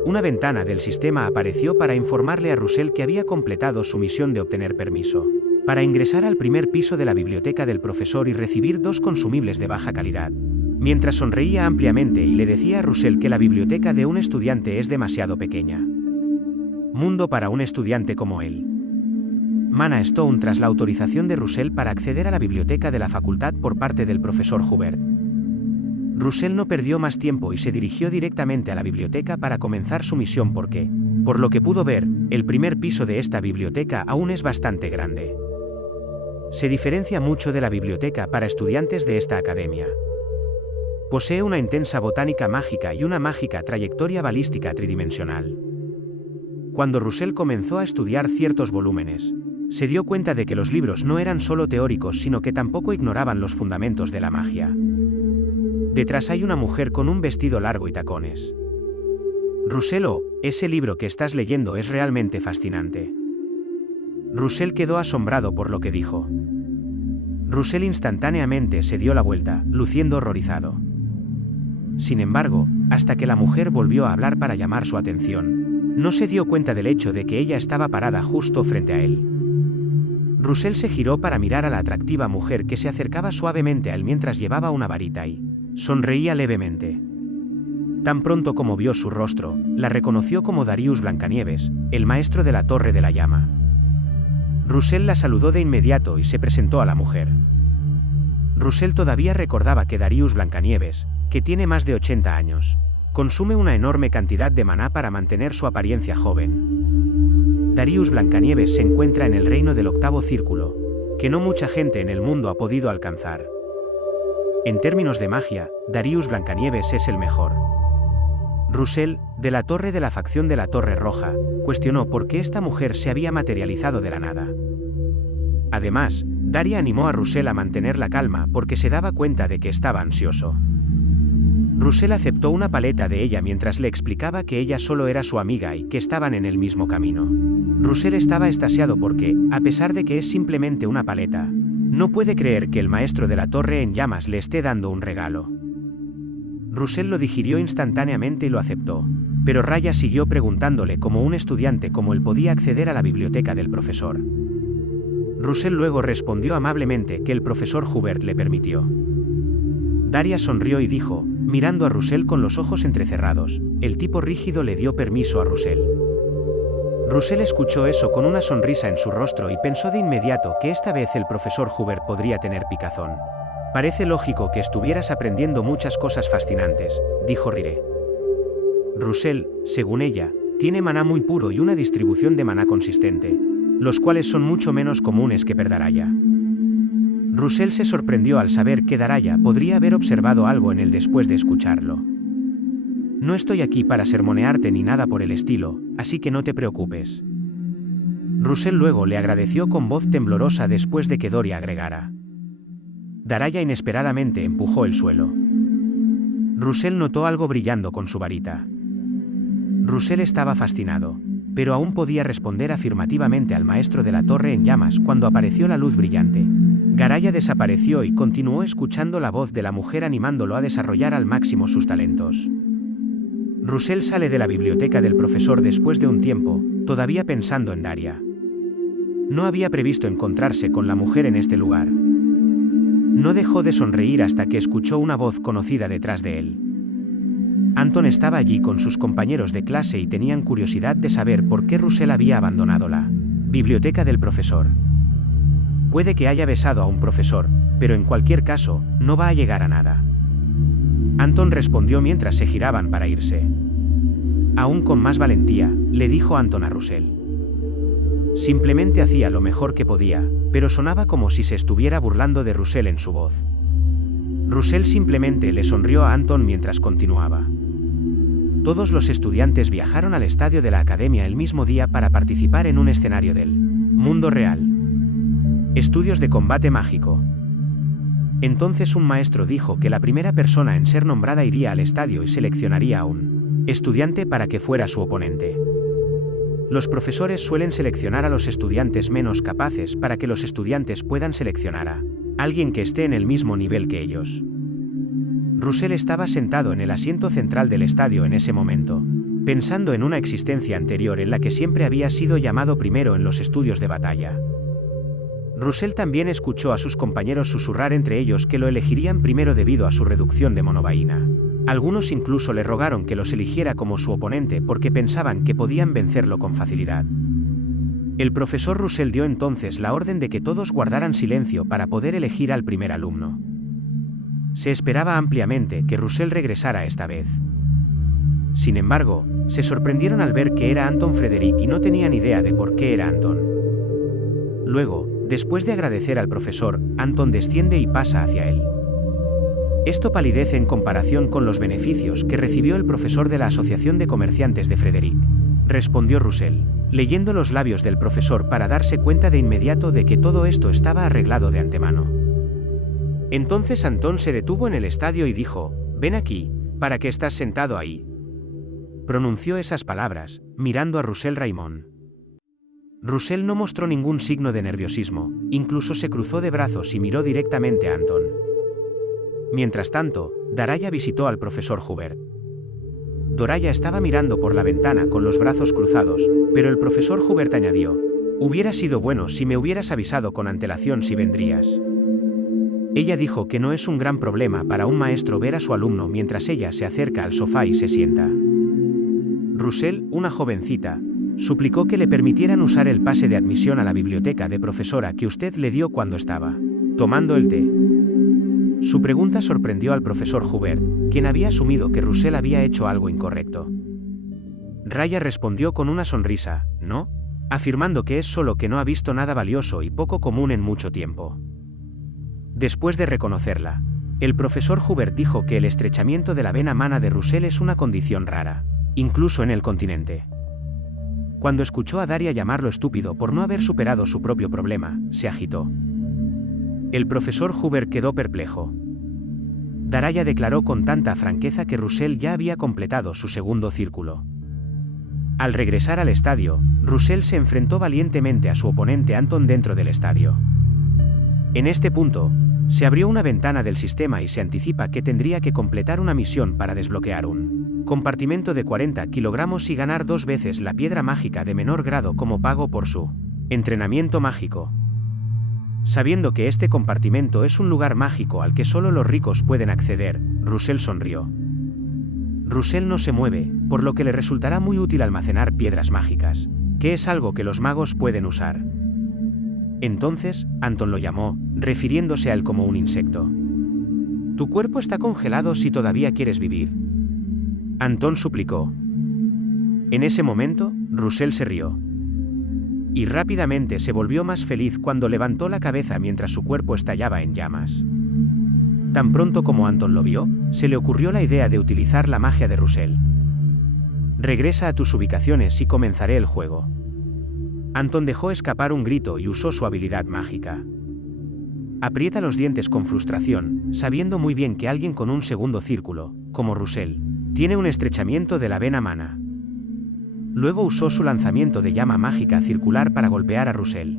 Una ventana del sistema apareció para informarle a Russell que había completado su misión de obtener permiso para ingresar al primer piso de la biblioteca del profesor y recibir 2 consumibles de baja calidad. Mientras sonreía ampliamente y le decía a Russell que la biblioteca de un estudiante es demasiado pequeña. Mundo para un estudiante como él. Mana Stone. Tras la autorización de Russell para acceder a la biblioteca de la facultad por parte del profesor Hubert, Russell no perdió más tiempo y se dirigió directamente a la biblioteca para comenzar su misión porque, por lo que pudo ver, el primer piso de esta biblioteca aún es bastante grande. Se diferencia mucho de la biblioteca para estudiantes de esta academia. Posee una intensa botánica mágica y una mágica trayectoria balística tridimensional. Cuando Russell comenzó a estudiar ciertos volúmenes, Se dio cuenta de que los libros no eran solo teóricos sino que tampoco ignoraban los fundamentos de la magia. Detrás hay una mujer con un vestido largo y tacones. Russell, ese libro que estás leyendo es realmente fascinante. Russell quedó asombrado por lo que dijo. Russell instantáneamente se dio la vuelta, luciendo horrorizado. Sin embargo, hasta que la mujer volvió a hablar para llamar su atención, no se dio cuenta del hecho de que ella estaba parada justo frente a él. Russell se giró para mirar a la atractiva mujer que se acercaba suavemente a él mientras llevaba una varita y sonreía levemente. Tan pronto como vio su rostro, la reconoció como Darius Blancanieves, el maestro de la Torre de la Llama. Russell la saludó de inmediato y se presentó a la mujer. Russell todavía recordaba que Darius Blancanieves, que tiene más de 80 años, consume una enorme cantidad de maná para mantener su apariencia joven. Darius Blancanieves se encuentra en el reino del octavo círculo, que no mucha gente en el mundo ha podido alcanzar. En términos de magia, Darius Blancanieves es el mejor. Russell, de la torre de la facción de la Torre Roja, cuestionó por qué esta mujer se había materializado de la nada. Además, Daria animó a Russell a mantener la calma porque se daba cuenta de que estaba ansioso. Russell aceptó una paleta de ella mientras le explicaba que ella solo era su amiga y que estaban en el mismo camino. Russell estaba extasiado porque, a pesar de que es simplemente una paleta, no puede creer que el maestro de la Torre en Llamas le esté dando un regalo. Russell lo digirió instantáneamente y lo aceptó, pero Raya siguió preguntándole como un estudiante cómo él podía acceder a la biblioteca del profesor. Russell luego respondió amablemente que el profesor Hubert le permitió. Daria sonrió y dijo, mirando a Russell con los ojos entrecerrados, el tipo rígido le dio permiso a Russell. Russell escuchó eso con una sonrisa en su rostro y pensó de inmediato que esta vez el profesor Hubert podría tener picazón. Parece lógico que estuvieras aprendiendo muchas cosas fascinantes, dijo Rire. Russell, según ella, tiene maná muy puro y una distribución de maná consistente, los cuales son mucho menos comunes que Daraya. Russell se sorprendió al saber que Daraya podría haber observado algo en él después de escucharlo. No estoy aquí para sermonearte ni nada por el estilo, así que no te preocupes. Russell luego le agradeció con voz temblorosa después de que Doria agregara. Daraya inesperadamente empujó el suelo. Russell notó algo brillando con su varita. Russell estaba fascinado, pero aún podía responder afirmativamente al maestro de la Torre en Llamas cuando apareció la luz brillante. Daraya desapareció y continuó escuchando la voz de la mujer animándolo a desarrollar al máximo sus talentos. Russell sale de la biblioteca del profesor después de un tiempo, todavía pensando en Daria. No había previsto encontrarse con la mujer en este lugar. No dejó de sonreír hasta que escuchó una voz conocida detrás de él. Anton estaba allí con sus compañeros de clase y tenían curiosidad de saber por qué Russell había abandonado la biblioteca del profesor. Puede que haya besado a un profesor, pero en cualquier caso, no va a llegar a nada. Anton respondió mientras se giraban para irse. Aún con más valentía, le dijo Anton a Russell. Simplemente hacía lo mejor que podía, pero sonaba como si se estuviera burlando de Russell en su voz. Russell simplemente le sonrió a Anton mientras continuaba. Todos los estudiantes viajaron al estadio de la academia el mismo día para participar en un escenario del mundo real. Estudios de combate mágico. Entonces un maestro dijo que la primera persona en ser nombrada iría al estadio y seleccionaría a un estudiante para que fuera su oponente. Los profesores suelen seleccionar a los estudiantes menos capaces para que los estudiantes puedan seleccionar a alguien que esté en el mismo nivel que ellos. Russell estaba sentado en el asiento central del estadio en ese momento, pensando en una existencia anterior en la que siempre había sido llamado primero en los estudios de batalla. Russell también escuchó a sus compañeros susurrar entre ellos que lo elegirían primero debido a su reducción de monovaína. Algunos incluso le rogaron que los eligiera como su oponente porque pensaban que podían vencerlo con facilidad. El profesor Russell dio entonces la orden de que todos guardaran silencio para poder elegir al primer alumno. Se esperaba ampliamente que Russell regresara esta vez. Sin embargo, se sorprendieron al ver que era Anton Frederick y no tenían idea de por qué era Anton. Luego, después de agradecer al profesor, Anton desciende y pasa hacia él. Esto palidece en comparación con los beneficios que recibió el profesor de la Asociación de Comerciantes de Frederick. respondió Russell, leyendo los labios del profesor para darse cuenta de inmediato de que todo esto estaba arreglado de antemano. Entonces Antón se detuvo en el estadio y dijo: «Ven aquí, ¿para qué estás sentado ahí?». Pronunció esas palabras, mirando a Russell Raymond. Russell no mostró ningún signo de nerviosismo, incluso se cruzó de brazos y miró directamente a Antón. Mientras tanto, Daraya visitó al profesor Hubert. Doraya estaba mirando por la ventana con los brazos cruzados, pero el profesor Hubert añadió: «Hubiera sido bueno si me hubieras avisado con antelación si vendrías». Ella dijo que no es un gran problema para un maestro ver a su alumno mientras ella se acerca al sofá y se sienta. Russell, una jovencita, suplicó que le permitieran usar el pase de admisión a la biblioteca de profesora que usted le dio cuando estaba tomando el té. Su pregunta sorprendió al profesor Hubert, quien había asumido que Russell había hecho algo incorrecto. Raya respondió con una sonrisa: «No», afirmando que es solo que no ha visto nada valioso y poco común en mucho tiempo. Después de reconocerla, el profesor Hubert dijo que el estrechamiento de la vena mana de Russell es una condición rara, incluso en el continente. Cuando escuchó a Daria llamarlo estúpido por no haber superado su propio problema, se agitó. El profesor Hubert quedó perplejo. Daraya declaró con tanta franqueza que Russell ya había completado su segundo círculo. Al regresar al estadio, Russell se enfrentó valientemente a su oponente Anton dentro del estadio. En este punto, se abrió una ventana del sistema y se anticipa que tendría que completar una misión para desbloquear un compartimento de 40 kilogramos y ganar 2 veces la piedra mágica de menor grado como pago por su entrenamiento mágico. Sabiendo que este compartimento es un lugar mágico al que solo los ricos pueden acceder, Russell sonrió. Russell no se mueve, por lo que le resultará muy útil almacenar piedras mágicas, que es algo que los magos pueden usar. Entonces, Anton lo llamó, refiriéndose a él como un insecto. «Tu cuerpo está congelado si todavía quieres vivir», Anton suplicó. En ese momento, Russell se rió. Y rápidamente se volvió más feliz cuando levantó la cabeza mientras su cuerpo estallaba en llamas. Tan pronto como Anton lo vio, se le ocurrió la idea de utilizar la magia de Russell. «Regresa a tus ubicaciones y comenzaré el juego». Anton dejó escapar un grito y usó su habilidad mágica. Aprieta los dientes con frustración, sabiendo muy bien que alguien con un segundo círculo, como Russell, tiene un estrechamiento de la vena mana. Luego usó su lanzamiento de llama mágica circular para golpear a Russell.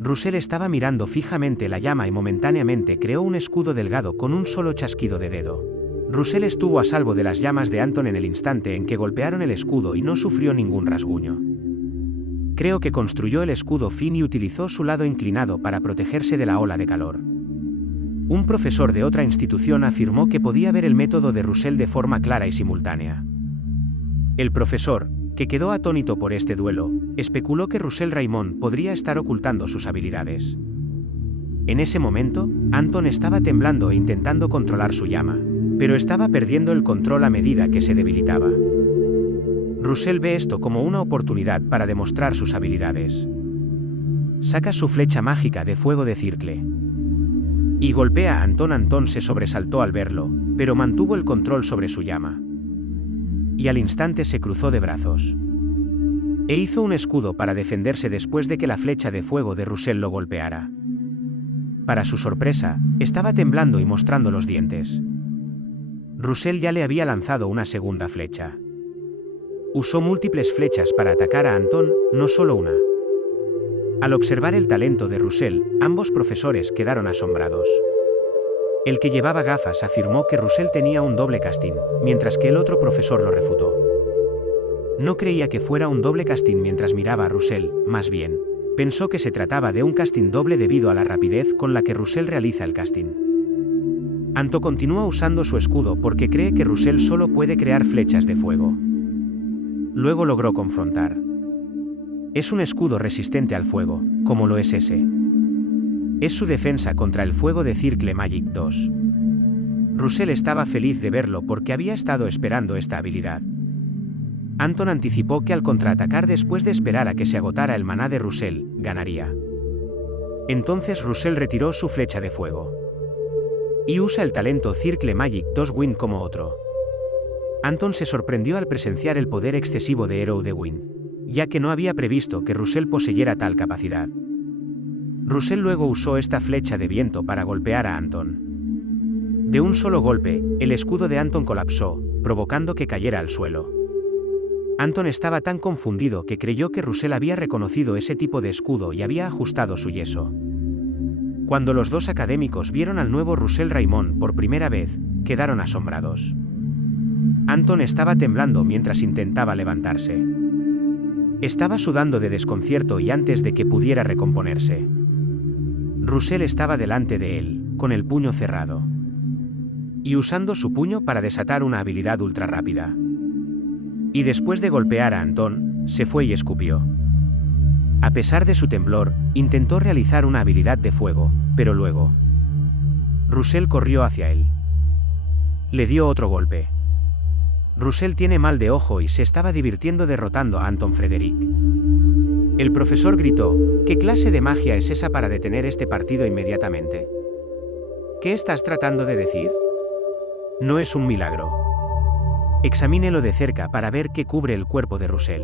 Russell estaba mirando fijamente la llama y momentáneamente creó un escudo delgado con un solo chasquido de dedo. Russell estuvo a salvo de las llamas de Anton en el instante en que golpearon el escudo y no sufrió ningún rasguño. Creo que construyó el escudo fin y utilizó su lado inclinado para protegerse de la ola de calor. Un profesor de otra institución afirmó que podía ver el método de Russell de forma clara y simultánea. El profesor, que quedó atónito por este duelo, especuló que Russell Raymond podría estar ocultando sus habilidades. En ese momento, Anton estaba temblando e intentando controlar su llama, pero estaba perdiendo el control a medida que se debilitaba. Russell ve esto como una oportunidad para demostrar sus habilidades. Saca su flecha mágica de fuego de Circle y golpea a Anton. Anton se sobresaltó al verlo, pero mantuvo el control sobre su llama. Y al instante se cruzó de brazos. E hizo un escudo para defenderse después de que la flecha de fuego de Russell lo golpeara. Para su sorpresa, estaba temblando y mostrando los dientes. Russell ya le había lanzado una segunda flecha. Usó múltiples flechas para atacar a Anton, no solo una. Al observar el talento de Russell, ambos profesores quedaron asombrados. El que llevaba gafas afirmó que Russell tenía un doble casting, mientras que el otro profesor lo refutó. No creía que fuera un doble casting mientras miraba a Russell, más bien, pensó que se trataba de un casting doble debido a la rapidez con la que Russell realiza el casting. Anton continúa usando su escudo porque cree que Russell solo puede crear flechas de fuego. Luego logró confrontar. Es un escudo resistente al fuego, como lo es ese. Es su defensa contra el fuego de Circle Magic 2. Russell estaba feliz de verlo porque había estado esperando esta habilidad. Anton anticipó que al contraatacar después de esperar a que se agotara el maná de Russell, ganaría. Entonces Russell retiró su flecha de fuego. Y usa el talento Circle Magic 2 Wind como otro. Anton se sorprendió al presenciar el poder excesivo de Hero de Wind, ya que no había previsto que Russell poseyera tal capacidad. Russell luego usó esta flecha de viento para golpear a Anton. De un solo golpe, el escudo de Anton colapsó, provocando que cayera al suelo. Anton estaba tan confundido que creyó que Russell había reconocido ese tipo de escudo y había ajustado su yeso. Cuando los dos académicos vieron al nuevo Russell Raymond por primera vez, quedaron asombrados. Anton estaba temblando mientras intentaba levantarse. Estaba sudando de desconcierto y antes de que pudiera recomponerse. Russell estaba delante de él, con el puño cerrado. Y usando su puño para desatar una habilidad ultra rápida. Y después de golpear a Anton, se fue y escupió. A pesar de su temblor, intentó realizar una habilidad de fuego, pero luego Russell corrió hacia él. Le dio otro golpe. Russell tiene mal de ojo y se estaba divirtiendo derrotando a Anton Frederick. El profesor gritó: ¿qué clase de magia es esa para detener este partido inmediatamente? ¿Qué estás tratando de decir? No es un milagro. Examínelo de cerca para ver qué cubre el cuerpo de Russell,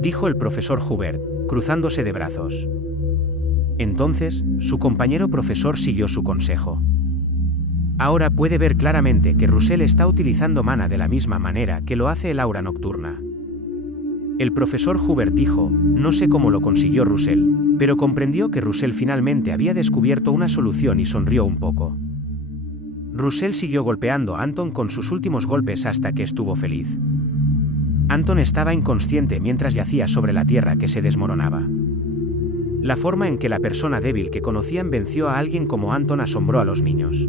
dijo el profesor Hubert, cruzándose de brazos. Entonces, su compañero profesor siguió su consejo. Ahora puede ver claramente que Russell está utilizando mana de la misma manera que lo hace el aura nocturna. El profesor Hubert dijo: no sé cómo lo consiguió Russell, pero comprendió que Russell finalmente había descubierto una solución y sonrió un poco. Russell siguió golpeando a Anton con sus últimos golpes hasta que estuvo feliz. Anton estaba inconsciente mientras yacía sobre la tierra que se desmoronaba. La forma en que la persona débil que conocían venció a alguien como Anton asombró a los niños.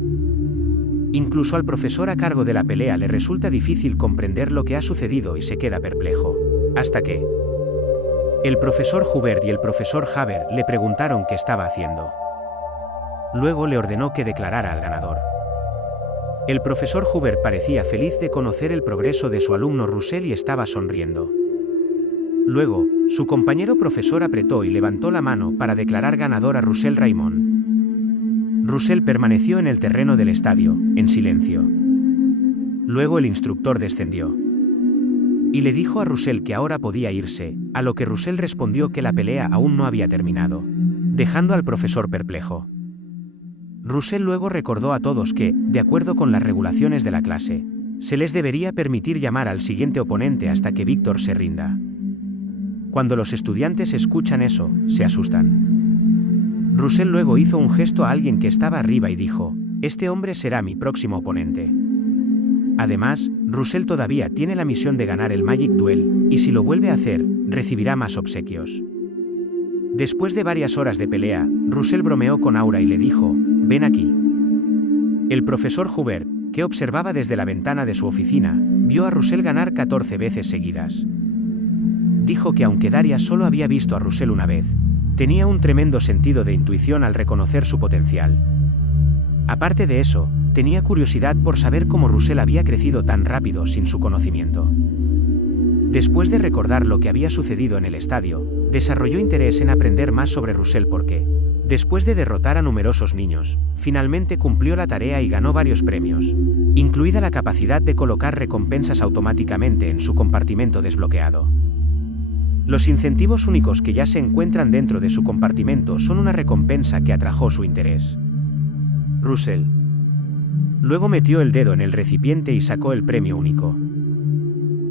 Incluso al profesor a cargo de la pelea le resulta difícil comprender lo que ha sucedido y se queda perplejo. Hasta que el profesor Hubert y el profesor Haber le preguntaron qué estaba haciendo. Luego le ordenó que declarara al ganador. El profesor Hubert parecía feliz de conocer el progreso de su alumno Russell y estaba sonriendo. Luego, su compañero profesor apretó y levantó la mano para declarar ganador a Russell Raymond. Russell permaneció en el terreno del estadio, en silencio. Luego el instructor descendió y le dijo a Russell que ahora podía irse, a lo que Russell respondió que la pelea aún no había terminado, dejando al profesor perplejo. Russell luego recordó a todos que, de acuerdo con las regulaciones de la clase, se les debería permitir llamar al siguiente oponente hasta que Víctor se rinda. Cuando los estudiantes escuchan eso, se asustan. Russell luego hizo un gesto a alguien que estaba arriba y dijo: este hombre será mi próximo oponente. Además, Russell todavía tiene la misión de ganar el Magic Duel, y si lo vuelve a hacer, recibirá más obsequios. Después de varias horas de pelea, Russell bromeó con Aura y le dijo: ven aquí. El profesor Hubert, que observaba desde la ventana de su oficina, vio a Russell ganar 14 veces seguidas. Dijo que aunque Daria solo había visto a Russell una vez, tenía un tremendo sentido de intuición al reconocer su potencial. Aparte de eso, tenía curiosidad por saber cómo Russell había crecido tan rápido sin su conocimiento. Después de recordar lo que había sucedido en el estadio, desarrolló interés en aprender más sobre Russell porque, después de derrotar a numerosos niños, finalmente cumplió la tarea y ganó varios premios, incluida la capacidad de colocar recompensas automáticamente en su compartimento desbloqueado. Los incentivos únicos que ya se encuentran dentro de su compartimento son una recompensa que atrajo su interés. Russell luego metió el dedo en el recipiente y sacó el premio único.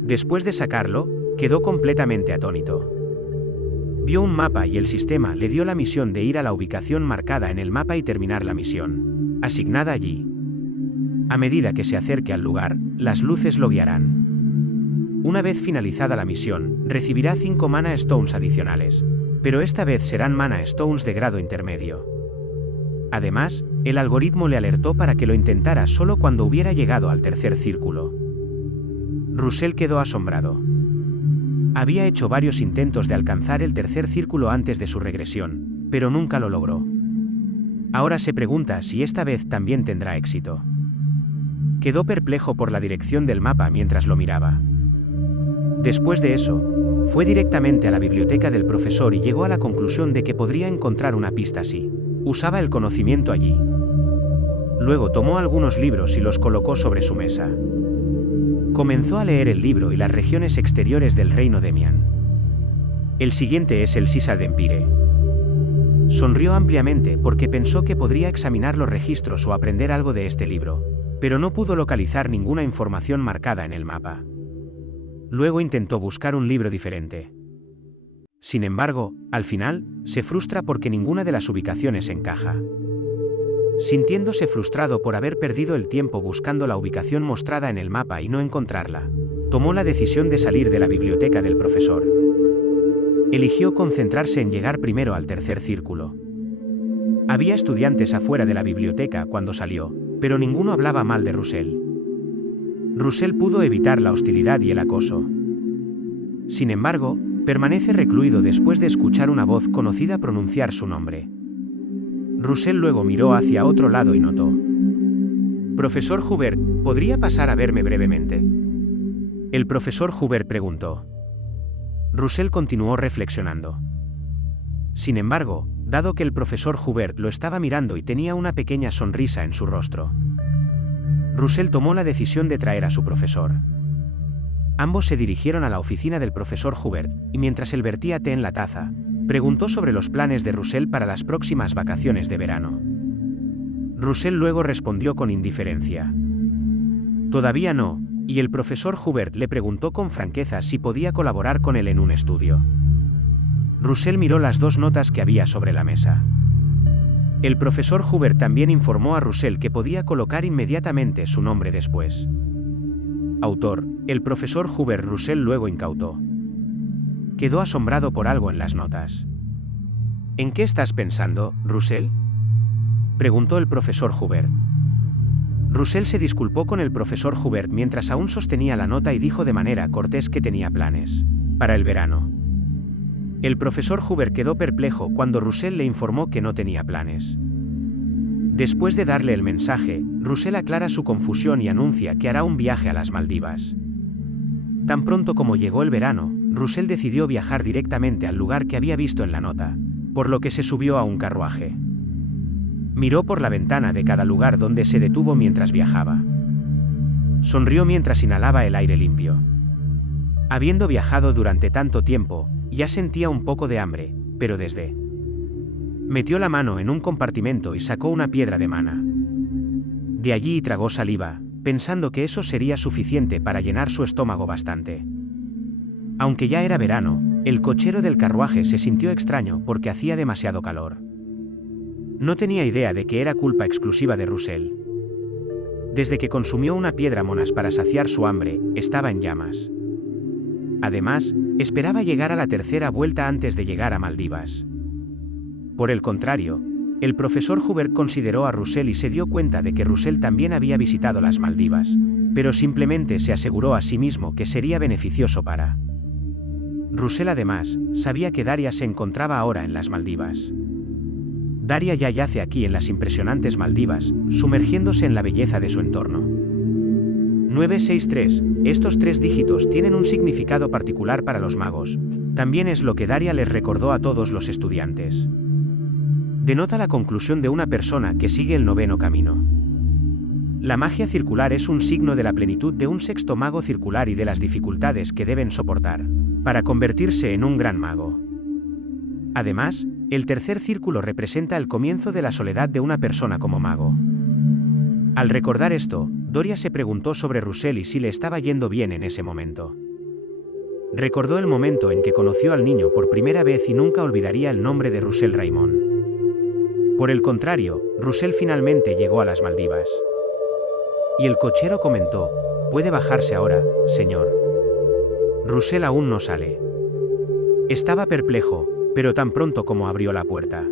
Después de sacarlo, quedó completamente atónito. Vio un mapa y el sistema le dio la misión de ir a la ubicación marcada en el mapa y terminar la misión asignada allí. A medida que se acerque al lugar, las luces lo guiarán. Una vez finalizada la misión, recibirá 5 Mana Stones adicionales, pero esta vez serán Mana Stones de grado intermedio. Además, el algoritmo le alertó para que lo intentara solo cuando hubiera llegado al tercer círculo. Russell quedó asombrado. Había hecho varios intentos de alcanzar el tercer círculo antes de su regresión, pero nunca lo logró. Ahora se pregunta si esta vez también tendrá éxito. Quedó perplejo por la dirección del mapa mientras lo miraba. Después de eso, fue directamente a la biblioteca del profesor y llegó a la conclusión de que podría encontrar una pista si usaba el conocimiento allí. Luego tomó algunos libros y los colocó sobre su mesa. Comenzó a leer el libro y las regiones exteriores del reino Demian. El siguiente es el Sisal de Empire. Sonrió ampliamente porque pensó que podría examinar los registros o aprender algo de este libro, pero no pudo localizar ninguna información marcada en el mapa. Luego intentó buscar un libro diferente. Sin embargo, al final, se frustra porque ninguna de las ubicaciones encaja. Sintiéndose frustrado por haber perdido el tiempo buscando la ubicación mostrada en el mapa y no encontrarla, tomó la decisión de salir de la biblioteca del profesor. Eligió concentrarse en llegar primero al tercer círculo. Había estudiantes afuera de la biblioteca cuando salió, pero ninguno hablaba mal de Russell. Russell pudo evitar la hostilidad y el acoso. Sin embargo, permanece recluido después de escuchar una voz conocida pronunciar su nombre. Russell luego miró hacia otro lado y notó: «Profesor Hubert, ¿podría pasar a verme brevemente?». El profesor Hubert preguntó. Russell continuó reflexionando. Sin embargo, dado que el profesor Hubert lo estaba mirando y tenía una pequeña sonrisa en su rostro, Russell tomó la decisión de traer a su profesor. Ambos se dirigieron a la oficina del profesor Hubert, y mientras él vertía té en la taza, preguntó sobre los planes de Russell para las próximas vacaciones de verano. Russell luego respondió con indiferencia: «Todavía no», y el profesor Hubert le preguntó con franqueza si podía colaborar con él en un estudio. Russell miró las dos notas que había sobre la mesa. El profesor Hubert también informó a Russell que podía colocar inmediatamente su nombre después. Autor, el profesor Hubert. Russell luego incautó. Quedó asombrado por algo en las notas. «¿En qué estás pensando, Russell?», preguntó el profesor Hubert. Russell se disculpó con el profesor Hubert mientras aún sostenía la nota y dijo de manera cortés que tenía planes para el verano. El profesor Hubert quedó perplejo cuando Russell le informó que no tenía planes. Después de darle el mensaje, Russell aclara su confusión y anuncia que hará un viaje a las Maldivas. Tan pronto como llegó el verano, Russell decidió viajar directamente al lugar que había visto en la nota, por lo que se subió a un carruaje. Miró por la ventana de cada lugar donde se detuvo mientras viajaba. Sonrió mientras inhalaba el aire limpio. Habiendo viajado durante tanto tiempo, ya sentía un poco de hambre, pero metió la mano en un compartimento y sacó una piedra de mana. De allí tragó saliva, pensando que eso sería suficiente para llenar su estómago bastante. Aunque ya era verano, el cochero del carruaje se sintió extraño porque hacía demasiado calor. No tenía idea de que era culpa exclusiva de Russell. Desde que consumió una piedra monas para saciar su hambre, estaba en llamas. Además, esperaba llegar a la tercera vuelta antes de llegar a Maldivas. Por el contrario, el profesor Hubert consideró a Russell y se dio cuenta de que Russell también había visitado las Maldivas, pero simplemente se aseguró a sí mismo que sería beneficioso para Russell. Además, sabía que Daria se encontraba ahora en las Maldivas. Daria ya yace aquí en las impresionantes Maldivas, sumergiéndose en la belleza de su entorno. 963. Estos 3 dígitos tienen un significado particular para los magos. También es lo que Daria les recordó a todos los estudiantes. Denota la conclusión de una persona que sigue el 9º camino. La magia circular es un signo de la plenitud de un sexto mago circular y de las dificultades que deben soportar para convertirse en un gran mago. Además, el tercer círculo representa el comienzo de la soledad de una persona como mago. Al recordar esto, Doria se preguntó sobre Russell y si le estaba yendo bien en ese momento. Recordó el momento en que conoció al niño por primera vez y nunca olvidaría el nombre de Russell Raymond. Por el contrario, Russell finalmente llegó a las Maldivas. Y el cochero comentó: «Puede bajarse ahora, señor». Russell aún no sale. Estaba perplejo, pero tan pronto como abrió la puerta.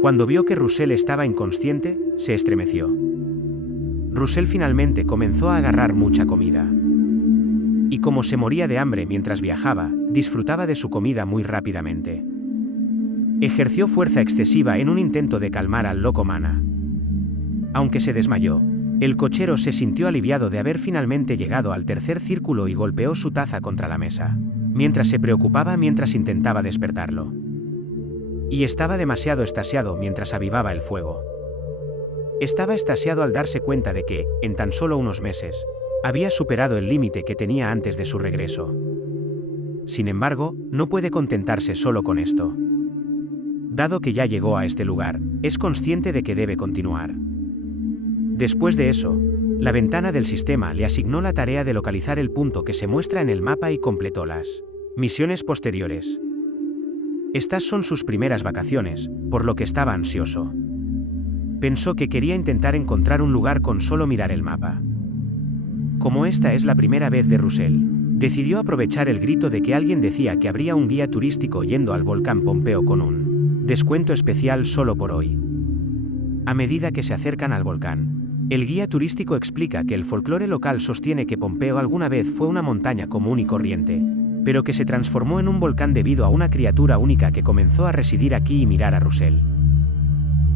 Cuando vio que Russell estaba inconsciente, se estremeció. Russell finalmente comenzó a agarrar mucha comida. Y como se moría de hambre mientras viajaba, disfrutaba de su comida muy rápidamente. Ejerció fuerza excesiva en un intento de calmar al loco Mana. Aunque se desmayó, el cochero se sintió aliviado de haber finalmente llegado al tercer círculo y golpeó su taza contra la mesa, mientras se preocupaba mientras intentaba despertarlo. Y estaba demasiado extasiado mientras avivaba el fuego. Estaba extasiado al darse cuenta de que, en tan solo unos meses, Había superado el límite que tenía antes de su regreso. Sin embargo, no puede contentarse solo con esto. Dado que ya llegó a este lugar, es consciente de que debe continuar. Después de eso, la ventana del sistema le asignó la tarea de localizar el punto que se muestra en el mapa y completó las misiones posteriores. Estas son sus primeras vacaciones, por lo que estaba ansioso. Pensó que quería intentar encontrar un lugar con solo mirar el mapa. Como esta es la primera vez de Russell, decidió aprovechar el grito de que alguien decía que habría un guía turístico yendo al volcán Pompeo con un descuento especial solo por hoy. A medida que se acercan al volcán, el guía turístico explica que el folclore local sostiene que Pompeo alguna vez fue una montaña común y corriente, pero que se transformó en un volcán debido a una criatura única que comenzó a residir aquí y mirar a Russell.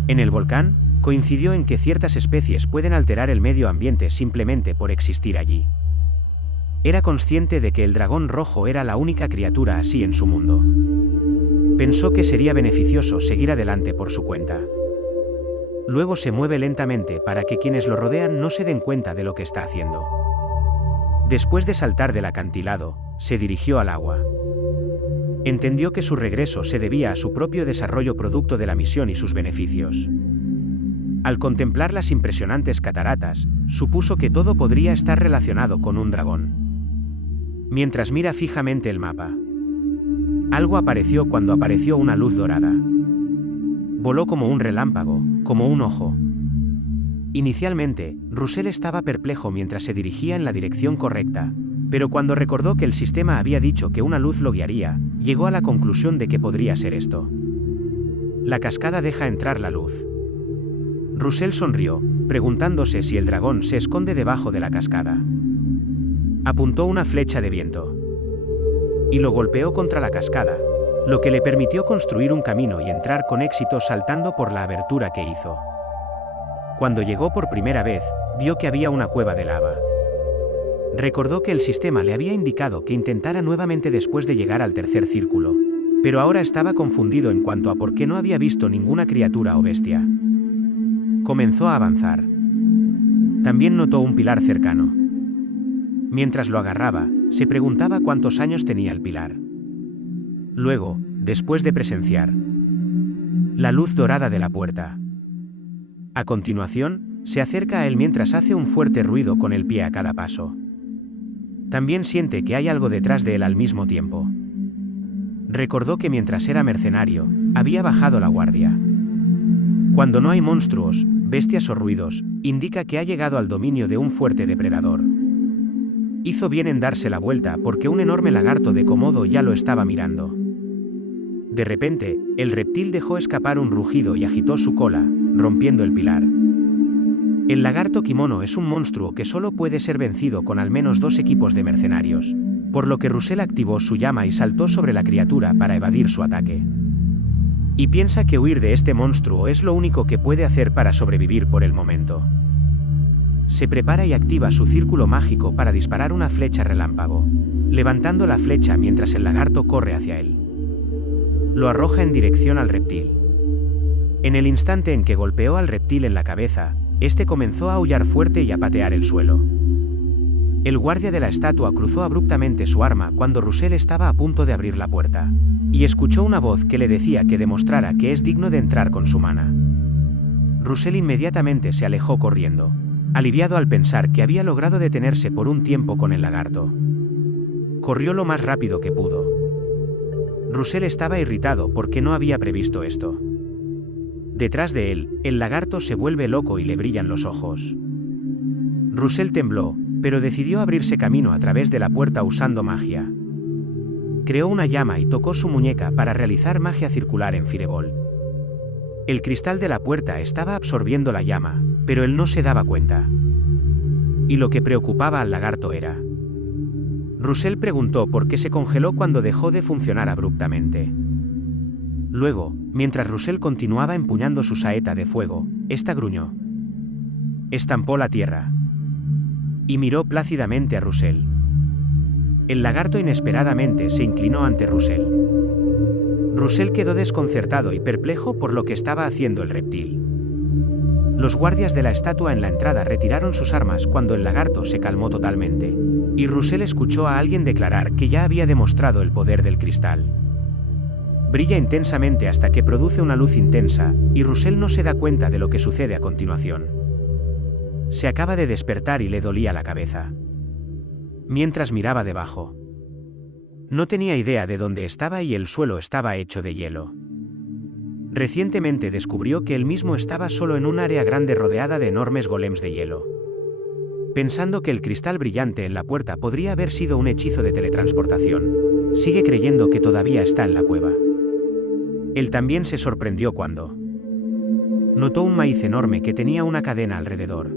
En el volcán, coincidió en que ciertas especies pueden alterar el medio ambiente simplemente por existir allí. Era consciente de que el dragón rojo era la única criatura así en su mundo. Pensó que sería beneficioso seguir adelante por su cuenta. Luego se mueve lentamente para que quienes lo rodean no se den cuenta de lo que está haciendo. Después de saltar del acantilado, se dirigió al agua. Entendió que su regreso se debía a su propio desarrollo producto de la misión y sus beneficios. Al contemplar las impresionantes cataratas, supuso que todo podría estar relacionado con un dragón. Mientras mira fijamente el mapa, algo apareció cuando apareció una luz dorada. Voló como un relámpago, como un ojo. Inicialmente, Russell estaba perplejo mientras se dirigía en la dirección correcta, pero cuando recordó que el sistema había dicho que una luz lo guiaría, llegó a la conclusión de que podría ser esto. La cascada deja entrar la luz. Russell sonrió, preguntándose si el dragón se esconde debajo de la cascada. Apuntó una flecha de viento y lo golpeó contra la cascada, lo que le permitió construir un camino y entrar con éxito saltando por la abertura que hizo. Cuando llegó por primera vez, vio que había una cueva de lava. Recordó que el sistema le había indicado que intentara nuevamente después de llegar al tercer círculo, pero ahora estaba confundido en cuanto a por qué no había visto ninguna criatura o bestia. Comenzó a avanzar. También notó un pilar cercano. Mientras lo agarraba, se preguntaba cuántos años tenía el pilar. Luego, después de presenciar la luz dorada de la puerta, a continuación, se acerca a él mientras hace un fuerte ruido con el pie a cada paso. También siente que hay algo detrás de él al mismo tiempo. Recordó que mientras era mercenario, había bajado la guardia. Cuando no hay monstruos, bestias o ruidos, indica que ha llegado al dominio de un fuerte depredador. Hizo bien en darse la vuelta porque un enorme lagarto de Komodo ya lo estaba mirando. De repente, el reptil dejó escapar un rugido y agitó su cola, rompiendo el pilar. El lagarto kimono es un monstruo que solo puede ser vencido con al menos 2 equipos de mercenarios, por lo que Russell activó su llama y saltó sobre la criatura para evadir su ataque. Y piensa que huir de este monstruo es lo único que puede hacer para sobrevivir por el momento. Se prepara y activa su círculo mágico para disparar una flecha relámpago, levantando la flecha mientras el lagarto corre hacia él. Lo arroja en dirección al reptil. En el instante en que golpeó al reptil en la cabeza, este comenzó a aullar fuerte y a patear el suelo. El guardia de la estatua cruzó abruptamente su arma cuando Russell estaba a punto de abrir la puerta, y escuchó una voz que le decía que demostrara que es digno de entrar con su mana. Russell inmediatamente se alejó corriendo, aliviado al pensar que había logrado detenerse por un tiempo con el lagarto. Corrió lo más rápido que pudo. Russell estaba irritado porque no había previsto esto. Detrás de él, el lagarto se vuelve loco y le brillan los ojos. Russell tembló, pero decidió abrirse camino a través de la puerta usando magia. Creó una llama y tocó su muñeca para realizar magia circular en Fireball. El cristal de la puerta estaba absorbiendo la llama, pero él no se daba cuenta. Y lo que preocupaba al lagarto era. Russell preguntó por qué se congeló cuando dejó de funcionar abruptamente. Luego, mientras Russell continuaba empuñando su saeta de fuego, esta gruñó. Estampó la tierra. Y miró plácidamente a Russell. El lagarto inesperadamente se inclinó ante Russell. Russell quedó desconcertado y perplejo por lo que estaba haciendo el reptil. Los guardias de la estatua en la entrada retiraron sus armas cuando el lagarto se calmó totalmente, y Russell escuchó a alguien declarar que ya había demostrado el poder del cristal. Brilla intensamente hasta que produce una luz intensa, y Russell no se da cuenta de lo que sucede a continuación. Se acaba de despertar y le dolía la cabeza. Mientras miraba debajo. No tenía idea de dónde estaba y el suelo estaba hecho de hielo. Recientemente descubrió que él mismo estaba solo en un área grande rodeada de enormes golems de hielo. Pensando que el cristal brillante en la puerta podría haber sido un hechizo de teletransportación, sigue creyendo que todavía está en la cueva. Él también se sorprendió cuando notó un maíz enorme que tenía una cadena alrededor.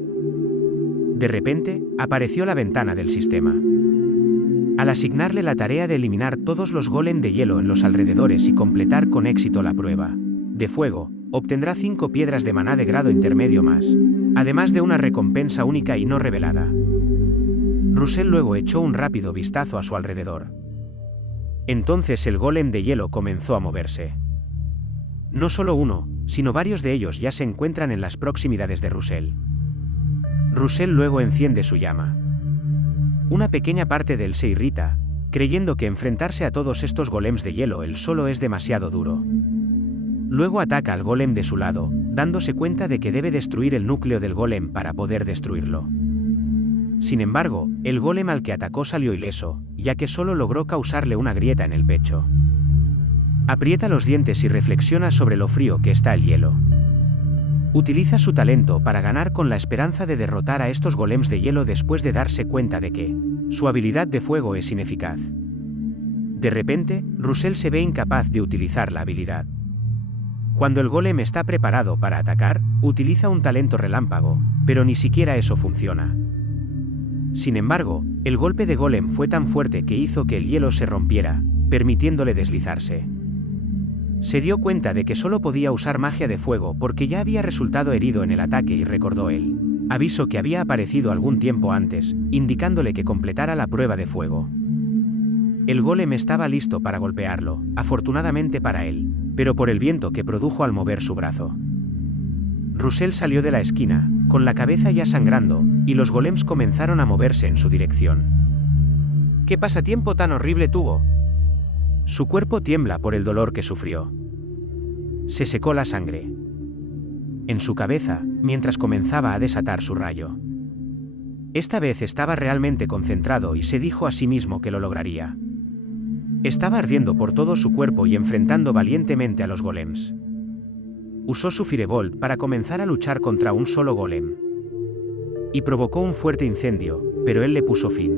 De repente, apareció la ventana del sistema. Al asignarle la tarea de eliminar todos los golem de hielo en los alrededores y completar con éxito la prueba de fuego, obtendrá 5 piedras de maná de grado intermedio más, además de una recompensa única y no revelada. Russell luego echó un rápido vistazo a su alrededor. Entonces el golem de hielo comenzó a moverse. No solo uno, sino varios de ellos ya se encuentran en las proximidades de Russell. Russell luego enciende su llama. Una pequeña parte de él se irrita, creyendo que enfrentarse a todos estos golems de hielo él solo es demasiado duro. Luego ataca al golem de su lado, dándose cuenta de que debe destruir el núcleo del golem para poder destruirlo. Sin embargo, el golem al que atacó salió ileso, ya que solo logró causarle una grieta en el pecho. Aprieta los dientes y reflexiona sobre lo frío que está el hielo. Utiliza su talento para ganar con la esperanza de derrotar a estos golems de hielo después de darse cuenta de que su habilidad de fuego es ineficaz. De repente, Russell se ve incapaz de utilizar la habilidad. Cuando el golem está preparado para atacar, utiliza un talento relámpago, pero ni siquiera eso funciona. Sin embargo, el golpe de golem fue tan fuerte que hizo que el hielo se rompiera, permitiéndole deslizarse. Se dio cuenta de que solo podía usar magia de fuego porque ya había resultado herido en el ataque y recordó el aviso que había aparecido algún tiempo antes, indicándole que completara la prueba de fuego. El golem estaba listo para golpearlo, afortunadamente para él, pero por el viento que produjo al mover su brazo. Russell salió de la esquina, con la cabeza ya sangrando, y los golems comenzaron a moverse en su dirección. ¿Qué pasatiempo tan horrible tuvo? Su cuerpo tiembla por el dolor que sufrió. Se secó la sangre en su cabeza, mientras comenzaba a desatar su rayo. Esta vez estaba realmente concentrado y se dijo a sí mismo que lo lograría. Estaba ardiendo por todo su cuerpo y enfrentando valientemente a los golems. Usó su Firebolt para comenzar a luchar contra un solo golem. Y provocó un fuerte incendio, pero él le puso fin.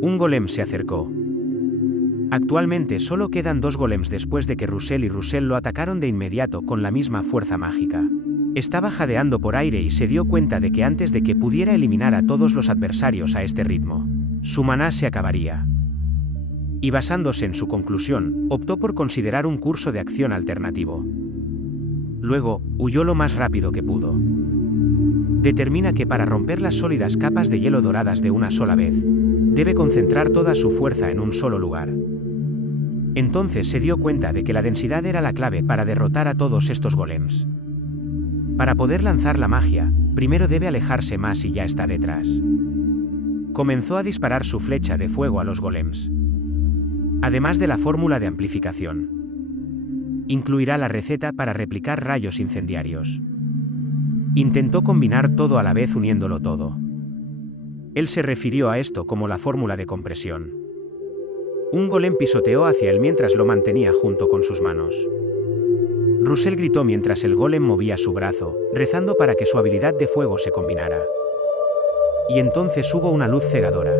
Un golem se acercó. Actualmente solo quedan 2 golems después de que Russell y Russell lo atacaron de inmediato con la misma fuerza mágica. Estaba jadeando por aire y se dio cuenta de que antes de que pudiera eliminar a todos los adversarios a este ritmo, su maná se acabaría. Y basándose en su conclusión, optó por considerar un curso de acción alternativo. Luego, huyó lo más rápido que pudo. Determina que para romper las sólidas capas de hielo doradas de una sola vez, debe concentrar toda su fuerza en un solo lugar. Entonces se dio cuenta de que la densidad era la clave para derrotar a todos estos golems. Para poder lanzar la magia, primero debe alejarse más y ya está detrás. Comenzó a disparar su flecha de fuego a los golems. Además de la fórmula de amplificación. Incluirá la receta para replicar rayos incendiarios. Intentó combinar todo a la vez uniéndolo todo. Él se refirió a esto como la fórmula de compresión. Un golem pisoteó hacia él mientras lo mantenía junto con sus manos. Russell gritó mientras el golem movía su brazo, rezando para que su habilidad de fuego se combinara. Y entonces hubo una luz cegadora.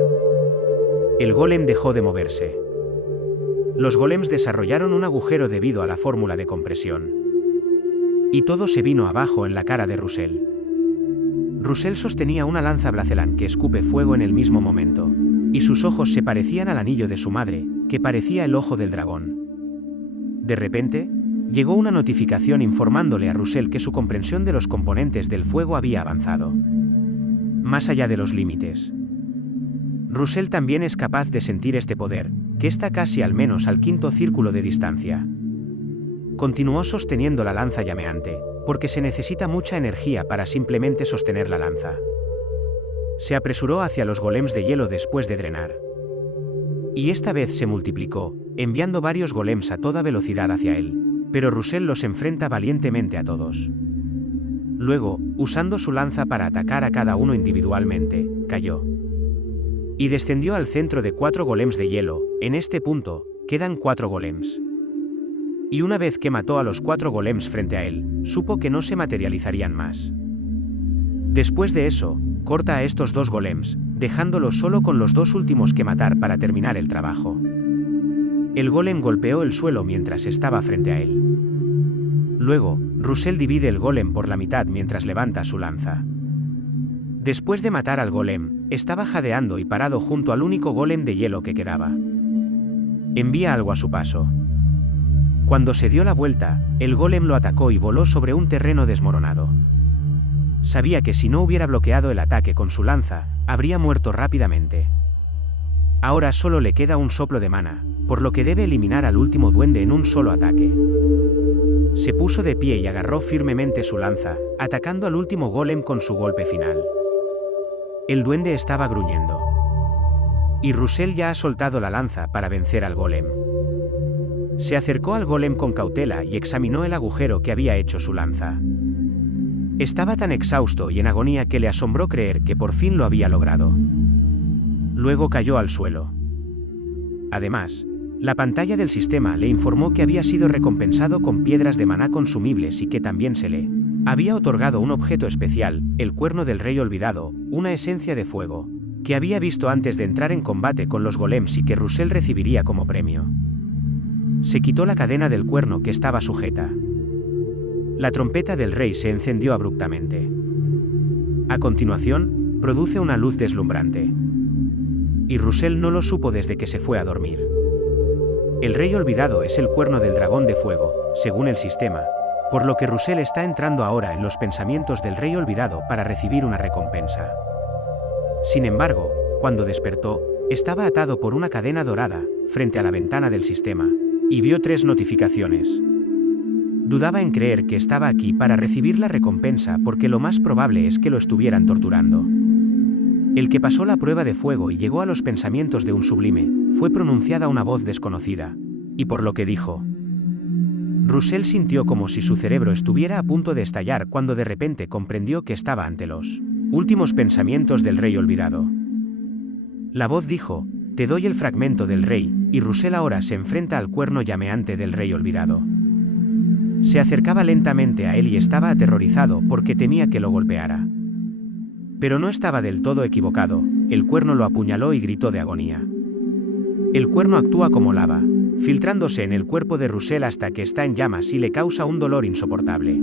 El golem dejó de moverse. Los golems desarrollaron un agujero debido a la fórmula de compresión. Y todo se vino abajo en la cara de Russell. Russell sostenía una lanza Blazelan que escupe fuego en el mismo momento, y sus ojos se parecían al anillo de su madre, que parecía el ojo del dragón. De repente, llegó una notificación informándole a Russell que su comprensión de los componentes del fuego había avanzado más allá de los límites. Russell también es capaz de sentir este poder, que está casi al menos al 5º círculo de distancia. continuó sosteniendo la lanza llameante, porque se necesita mucha energía para simplemente sostener la lanza. Se apresuró hacia los golems de hielo después de drenar. Y esta vez se multiplicó, enviando varios golems a toda velocidad hacia él, pero Russell los enfrenta valientemente a todos. Luego, usando su lanza para atacar a cada uno individualmente, cayó. Y descendió al centro de 4 golems de hielo. En este punto, quedan 4 golems. Y una vez que mató a los 4 golems frente a él, supo que no se materializarían más. Después de eso, corta a estos 2 golems, dejándolos solo con los 2 últimos que matar para terminar el trabajo. El golem golpeó el suelo mientras estaba frente a él. Luego, Russell divide el golem por la mitad mientras levanta su lanza. Después de matar al golem, estaba jadeando y parado junto al único golem de hielo que quedaba. Envía algo a su paso. Cuando se dio la vuelta, el golem lo atacó y voló sobre un terreno desmoronado. Sabía que si no hubiera bloqueado el ataque con su lanza, habría muerto rápidamente. Ahora solo le queda un soplo de mana, por lo que debe eliminar al último duende en un solo ataque. Se puso de pie y agarró firmemente su lanza, atacando al último golem con su golpe final. El duende estaba gruñendo. Y Russell ya ha soltado la lanza para vencer al golem. Se acercó al golem con cautela y examinó el agujero que había hecho su lanza. Estaba tan exhausto y en agonía que le asombró creer que por fin lo había logrado. Luego cayó al suelo. Además, la pantalla del sistema le informó que había sido recompensado con piedras de maná consumibles y que también se le había otorgado un objeto especial, el cuerno del rey olvidado, una esencia de fuego, que había visto antes de entrar en combate con los golems y que Russell recibiría como premio. Se quitó la cadena del cuerno que estaba sujeta. La trompeta del rey se encendió abruptamente. A continuación, produce una luz deslumbrante. Y Russell no lo supo desde que se fue a dormir. El rey olvidado es el cuerno del dragón de fuego, según el sistema, por lo que Russell está entrando ahora en los pensamientos del rey olvidado para recibir una recompensa. Sin embargo, cuando despertó, estaba atado por una cadena dorada, frente a la ventana del sistema, y vio 3 notificaciones. Dudaba en creer que estaba aquí para recibir la recompensa porque lo más probable es que lo estuvieran torturando. El que pasó la prueba de fuego y llegó a los pensamientos de un sublime, fue pronunciada una voz desconocida, y por lo que dijo. Russell sintió como si su cerebro estuviera a punto de estallar cuando de repente comprendió que estaba ante los últimos pensamientos del rey olvidado. La voz dijo, te doy el fragmento del rey, y Russell ahora se enfrenta al cuerno llameante del rey olvidado. Se acercaba lentamente a él y estaba aterrorizado porque temía que lo golpeara. Pero no estaba del todo equivocado, el cuerno lo apuñaló y gritó de agonía. El cuerno actúa como lava, filtrándose en el cuerpo de Russell hasta que está en llamas y le causa un dolor insoportable.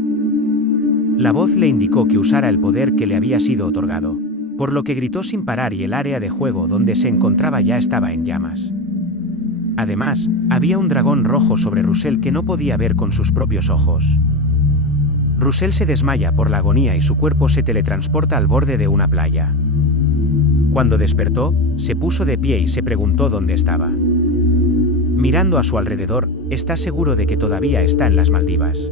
La voz le indicó que usara el poder que le había sido otorgado, por lo que gritó sin parar y el área de juego donde se encontraba ya estaba en llamas. Además, había un dragón rojo sobre Russell que no podía ver con sus propios ojos. Russell se desmaya por la agonía y su cuerpo se teletransporta al borde de una playa. Cuando despertó, se puso de pie y se preguntó dónde estaba. Mirando a su alrededor, está seguro de que todavía está en las Maldivas.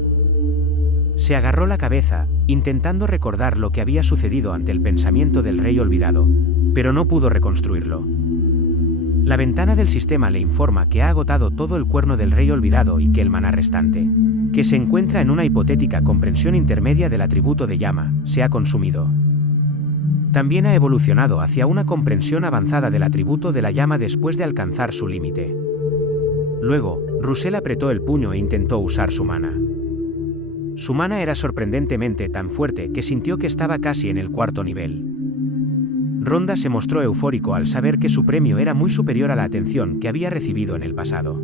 Se agarró la cabeza, intentando recordar lo que había sucedido ante el pensamiento del rey olvidado, pero no pudo reconstruirlo. La ventana del sistema le informa que ha agotado todo el cuerno del rey olvidado y que el maná restante, que se encuentra en una hipotética comprensión intermedia del atributo de llama, se ha consumido. También ha evolucionado hacia una comprensión avanzada del atributo de la llama después de alcanzar su límite. Luego, Russell apretó el puño e intentó usar su mana. Su mana era sorprendentemente tan fuerte que sintió que estaba casi en el 4.º nivel. Ronda se mostró eufórico al saber que su premio era muy superior a la atención que había recibido en el pasado.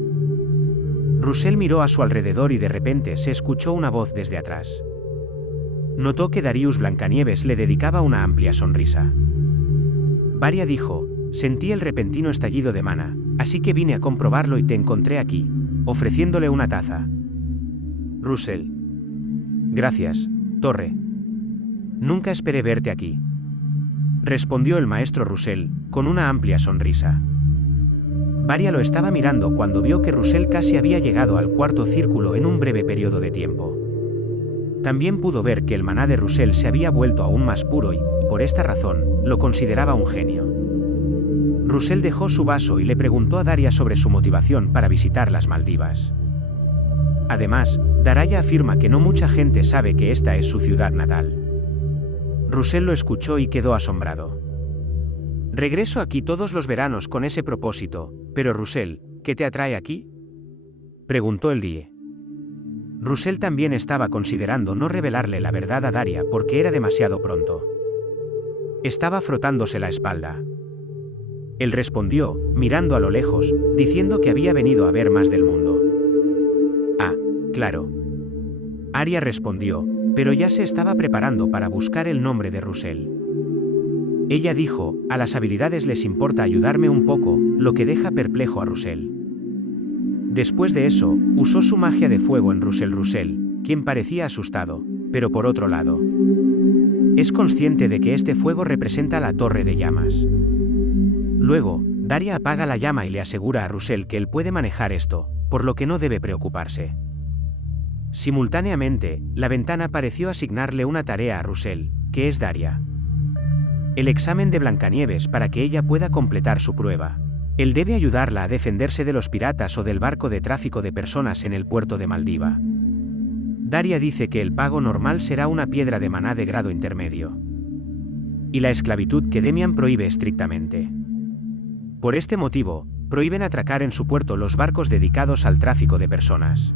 Russell miró a su alrededor y de repente se escuchó una voz desde atrás. Notó que Darius Blancanieves le dedicaba una amplia sonrisa. Varia dijo, sentí el repentino estallido de mana, así que vine a comprobarlo y te encontré aquí, ofreciéndole una taza. Russell. Gracias, Torre. Nunca esperé verte aquí. Respondió el maestro Russell, con una amplia sonrisa. Varia lo estaba mirando cuando vio que Russell casi había llegado al cuarto círculo en un breve periodo de tiempo. También pudo ver que el maná de Russell se había vuelto aún más puro y, por esta razón, lo consideraba un genio. Russell dejó su vaso y le preguntó a Daria sobre su motivación para visitar las Maldivas. Además, Daria afirma que no mucha gente sabe que esta es su ciudad natal. Russell lo escuchó y quedó asombrado. Regreso aquí todos los veranos con ese propósito, pero Russell, ¿qué te atrae aquí?, preguntó el guía. Russell también estaba considerando no revelarle la verdad a Daria porque era demasiado pronto. Estaba frotándose la espalda. Él respondió, mirando a lo lejos, diciendo que había venido a ver más del mundo. Ah, claro. Arya respondió, pero ya se estaba preparando para buscar el nombre de Russell. Ella dijo, a las habilidades les importa ayudarme un poco, lo que deja perplejo a Russell. Después de eso, usó su magia de fuego en Russell, quien parecía asustado, pero por otro lado, es consciente de que este fuego representa la torre de llamas. Luego, Daria apaga la llama y le asegura a Russell que él puede manejar esto, por lo que no debe preocuparse. Simultáneamente, la ventana pareció asignarle una tarea a Russell, que es Daria. El examen de Blancanieves para que ella pueda completar su prueba. Él debe ayudarla a defenderse de los piratas o del barco de tráfico de personas en el puerto de Maldiva. Daria dice que el pago normal será una piedra de maná de grado intermedio. Y la esclavitud que Demian prohíbe estrictamente. Por este motivo, prohíben atracar en su puerto los barcos dedicados al tráfico de personas.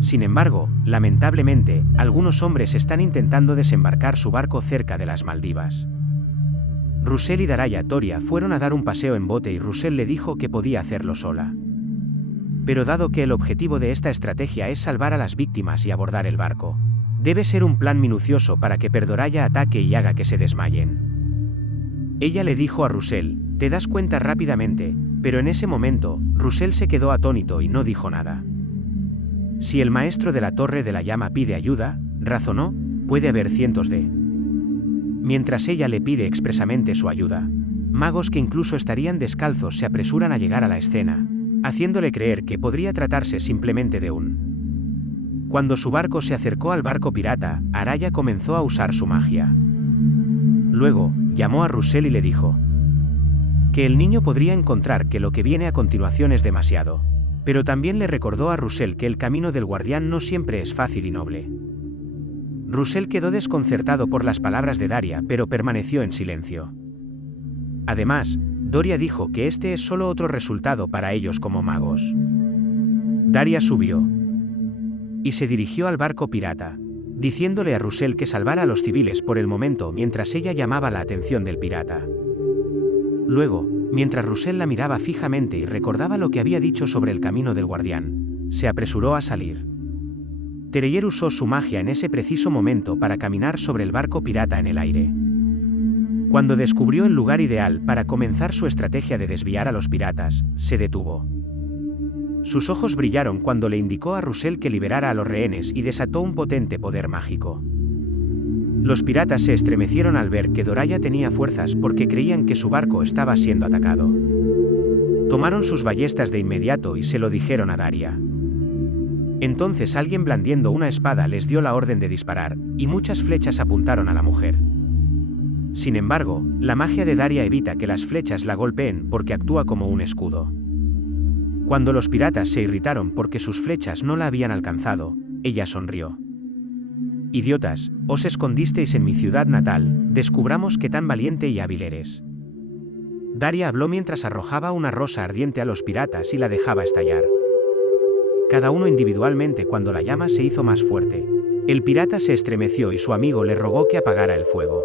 Sin embargo, lamentablemente, algunos hombres están intentando desembarcar su barco cerca de las Maldivas. Russell y Daria Toria fueron a dar un paseo en bote y Russell le dijo que podía hacerlo sola. Pero dado que el objetivo de esta estrategia es salvar a las víctimas y abordar el barco, debe ser un plan minucioso para que Daria ataque y haga que se desmayen. Ella le dijo a Russell, te das cuenta rápidamente, pero en ese momento, Russell se quedó atónito y no dijo nada. Si el maestro de la Torre de la Llama pide ayuda, razonó, puede haber cientos de. Mientras ella le pide expresamente su ayuda, magos que incluso estarían descalzos se apresuran a llegar a la escena, haciéndole creer que podría tratarse simplemente de un. Cuando su barco se acercó al barco pirata, Araya comenzó a usar su magia. Luego, llamó a Russell y le dijo que el niño podría encontrar que lo que viene a continuación es demasiado. Pero también le recordó a Russell que el camino del guardián no siempre es fácil y noble. Russell quedó desconcertado por las palabras de Daria, pero permaneció en silencio. Además, Doria dijo que este es solo otro resultado para ellos como magos. Daria subió y se dirigió al barco pirata, diciéndole a Russell que salvara a los civiles por el momento mientras ella llamaba la atención del pirata. Luego, mientras Russell la miraba fijamente y recordaba lo que había dicho sobre el camino del guardián, se apresuró a salir. Tereyer usó su magia en ese preciso momento para caminar sobre el barco pirata en el aire. Cuando descubrió el lugar ideal para comenzar su estrategia de desviar a los piratas, se detuvo. Sus ojos brillaron cuando le indicó a Russell que liberara a los rehenes y desató un potente poder mágico. Los piratas se estremecieron al ver que Daria tenía fuerzas porque creían que su barco estaba siendo atacado. Tomaron sus ballestas de inmediato y se lo dijeron a Daria. Entonces alguien blandiendo una espada les dio la orden de disparar, y muchas flechas apuntaron a la mujer. Sin embargo, la magia de Daria evita que las flechas la golpeen porque actúa como un escudo. Cuando los piratas se irritaron porque sus flechas no la habían alcanzado, ella sonrió. Idiotas, os escondisteis en mi ciudad natal, descubramos qué tan valiente y hábil eres. Daria habló mientras arrojaba una rosa ardiente a los piratas y la dejaba estallar. Cada uno individualmente cuando la llama se hizo más fuerte. El pirata se estremeció y su amigo le rogó que apagara el fuego.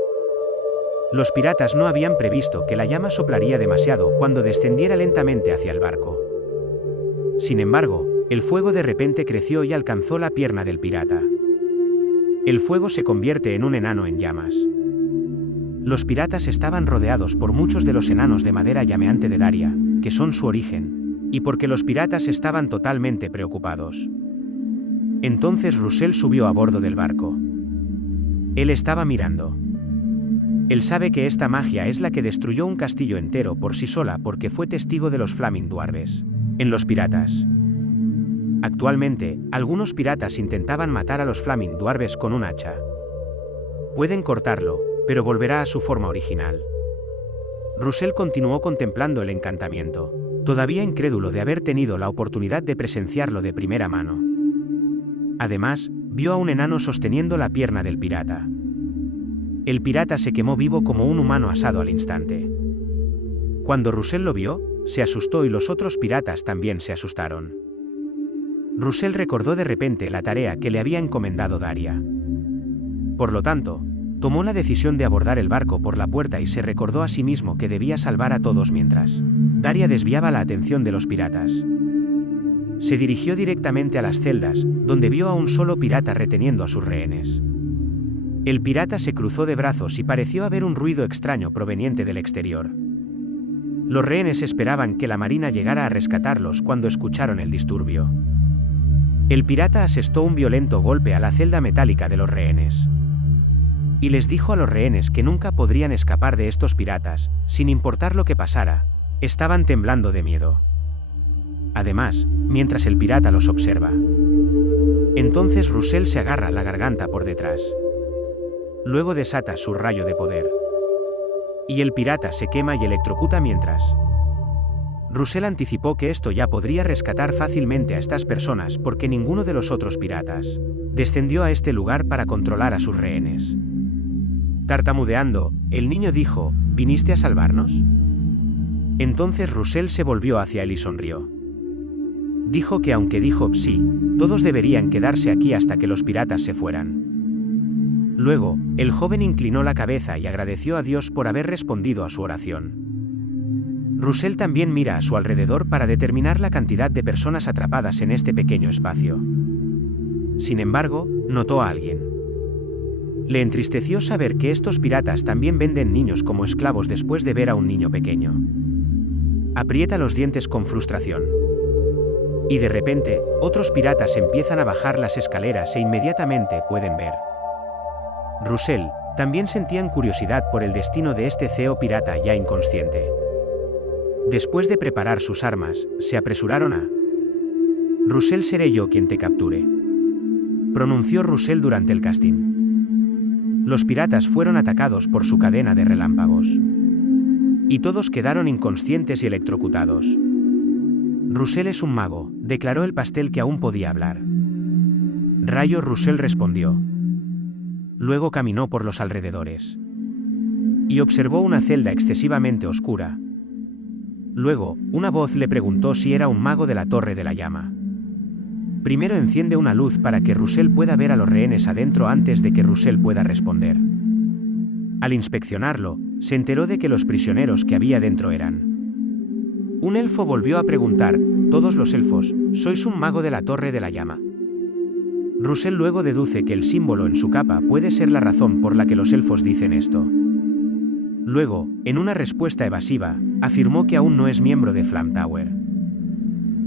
Los piratas no habían previsto que la llama soplaría demasiado cuando descendiera lentamente hacia el barco. Sin embargo, el fuego de repente creció y alcanzó la pierna del pirata. El fuego se convierte en un enano en llamas. Los piratas estaban rodeados por muchos de los enanos de madera llameante de Daria, que son su origen, y porque los piratas estaban totalmente preocupados. Entonces Russell subió a bordo del barco. Él estaba mirando. Él sabe que esta magia es la que destruyó un castillo entero por sí sola porque fue testigo de los Flaming Dwarves. En los piratas. Actualmente, algunos piratas intentaban matar a los Flaming Dwarves con un hacha. Pueden cortarlo, pero volverá a su forma original. Russell continuó contemplando el encantamiento, todavía incrédulo de haber tenido la oportunidad de presenciarlo de primera mano. Además, vio a un enano sosteniendo la pierna del pirata. El pirata se quemó vivo como un humano asado al instante. Cuando Russell lo vio, se asustó y los otros piratas también se asustaron. Russell recordó de repente la tarea que le había encomendado Daria. Por lo tanto, tomó la decisión de abordar el barco por la puerta y se recordó a sí mismo que debía salvar a todos mientras Daria desviaba la atención de los piratas. Se dirigió directamente a las celdas, donde vio a un solo pirata reteniendo a sus rehenes. El pirata se cruzó de brazos y pareció haber un ruido extraño proveniente del exterior. Los rehenes esperaban que la marina llegara a rescatarlos cuando escucharon el disturbio. El pirata asestó un violento golpe a la celda metálica de los rehenes. Y les dijo a los rehenes que nunca podrían escapar de estos piratas, sin importar lo que pasara. Estaban temblando de miedo. Además, mientras el pirata los observa. Entonces Russell se agarra la garganta por detrás. Luego desata su rayo de poder. Y el pirata se quema y electrocuta mientras. Russell anticipó que esto ya podría rescatar fácilmente a estas personas porque ninguno de los otros piratas descendió a este lugar para controlar a sus rehenes. Tartamudeando, el niño dijo, ¿viniste a salvarnos? Entonces Russell se volvió hacia él y sonrió. Dijo que aunque dijo sí, todos deberían quedarse aquí hasta que los piratas se fueran. Luego, el joven inclinó la cabeza y agradeció a Dios por haber respondido a su oración. Russell también mira a su alrededor para determinar la cantidad de personas atrapadas en este pequeño espacio. Sin embargo, notó a alguien. Le entristeció saber que estos piratas también venden niños como esclavos después de ver a un niño pequeño. Aprieta los dientes con frustración. Y de repente, otros piratas empiezan a bajar las escaleras e inmediatamente pueden ver. Russell también sentían curiosidad por el destino de este CEO pirata ya inconsciente. Después de preparar sus armas, se apresuraron a... Russell, seré yo quien te capture. Pronunció Russell durante el casting. Los piratas fueron atacados por su cadena de relámpagos. Y todos quedaron inconscientes y electrocutados. Russell es un mago, declaró el pastel que aún podía hablar. Rayo, Russell respondió. Luego caminó por los alrededores. Y observó una celda excesivamente oscura. Luego, una voz le preguntó si era un mago de la Torre de la Llama. Primero enciende una luz para que Russell pueda ver a los rehenes adentro antes de que Russell pueda responder. Al inspeccionarlo, se enteró de que los prisioneros que había dentro eran. Un elfo volvió a preguntar, ¿todos los elfos, sois un mago de la Torre de la Llama? Russell luego deduce que el símbolo en su capa puede ser la razón por la que los elfos dicen esto. Luego, en una respuesta evasiva, afirmó que aún no es miembro de Flame Tower.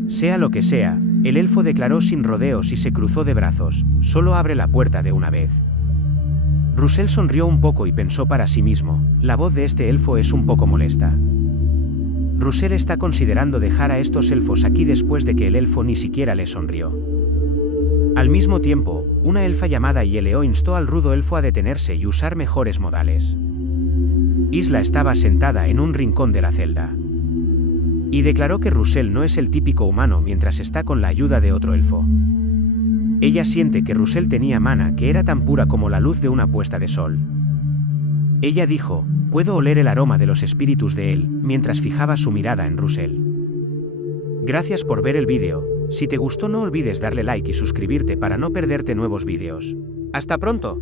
Sea lo que sea, el elfo declaró sin rodeos y se cruzó de brazos, solo abre la puerta de una vez. Russell sonrió un poco y pensó para sí mismo, la voz de este elfo es un poco molesta. Russell está considerando dejar a estos elfos aquí después de que el elfo ni siquiera le sonrió. Al mismo tiempo, una elfa llamada Yeleo instó al rudo elfo a detenerse y usar mejores modales. Isla estaba sentada en un rincón de la celda. Y declaró que Russell no es el típico humano mientras está con la ayuda de otro elfo. Ella siente que Russell tenía mana que era tan pura como la luz de una puesta de sol. Ella dijo, puedo oler el aroma de los espíritus de él, mientras fijaba su mirada en Russell. Gracias por ver el vídeo. Si te gustó no olvides darle like y suscribirte para no perderte nuevos vídeos. ¡Hasta pronto!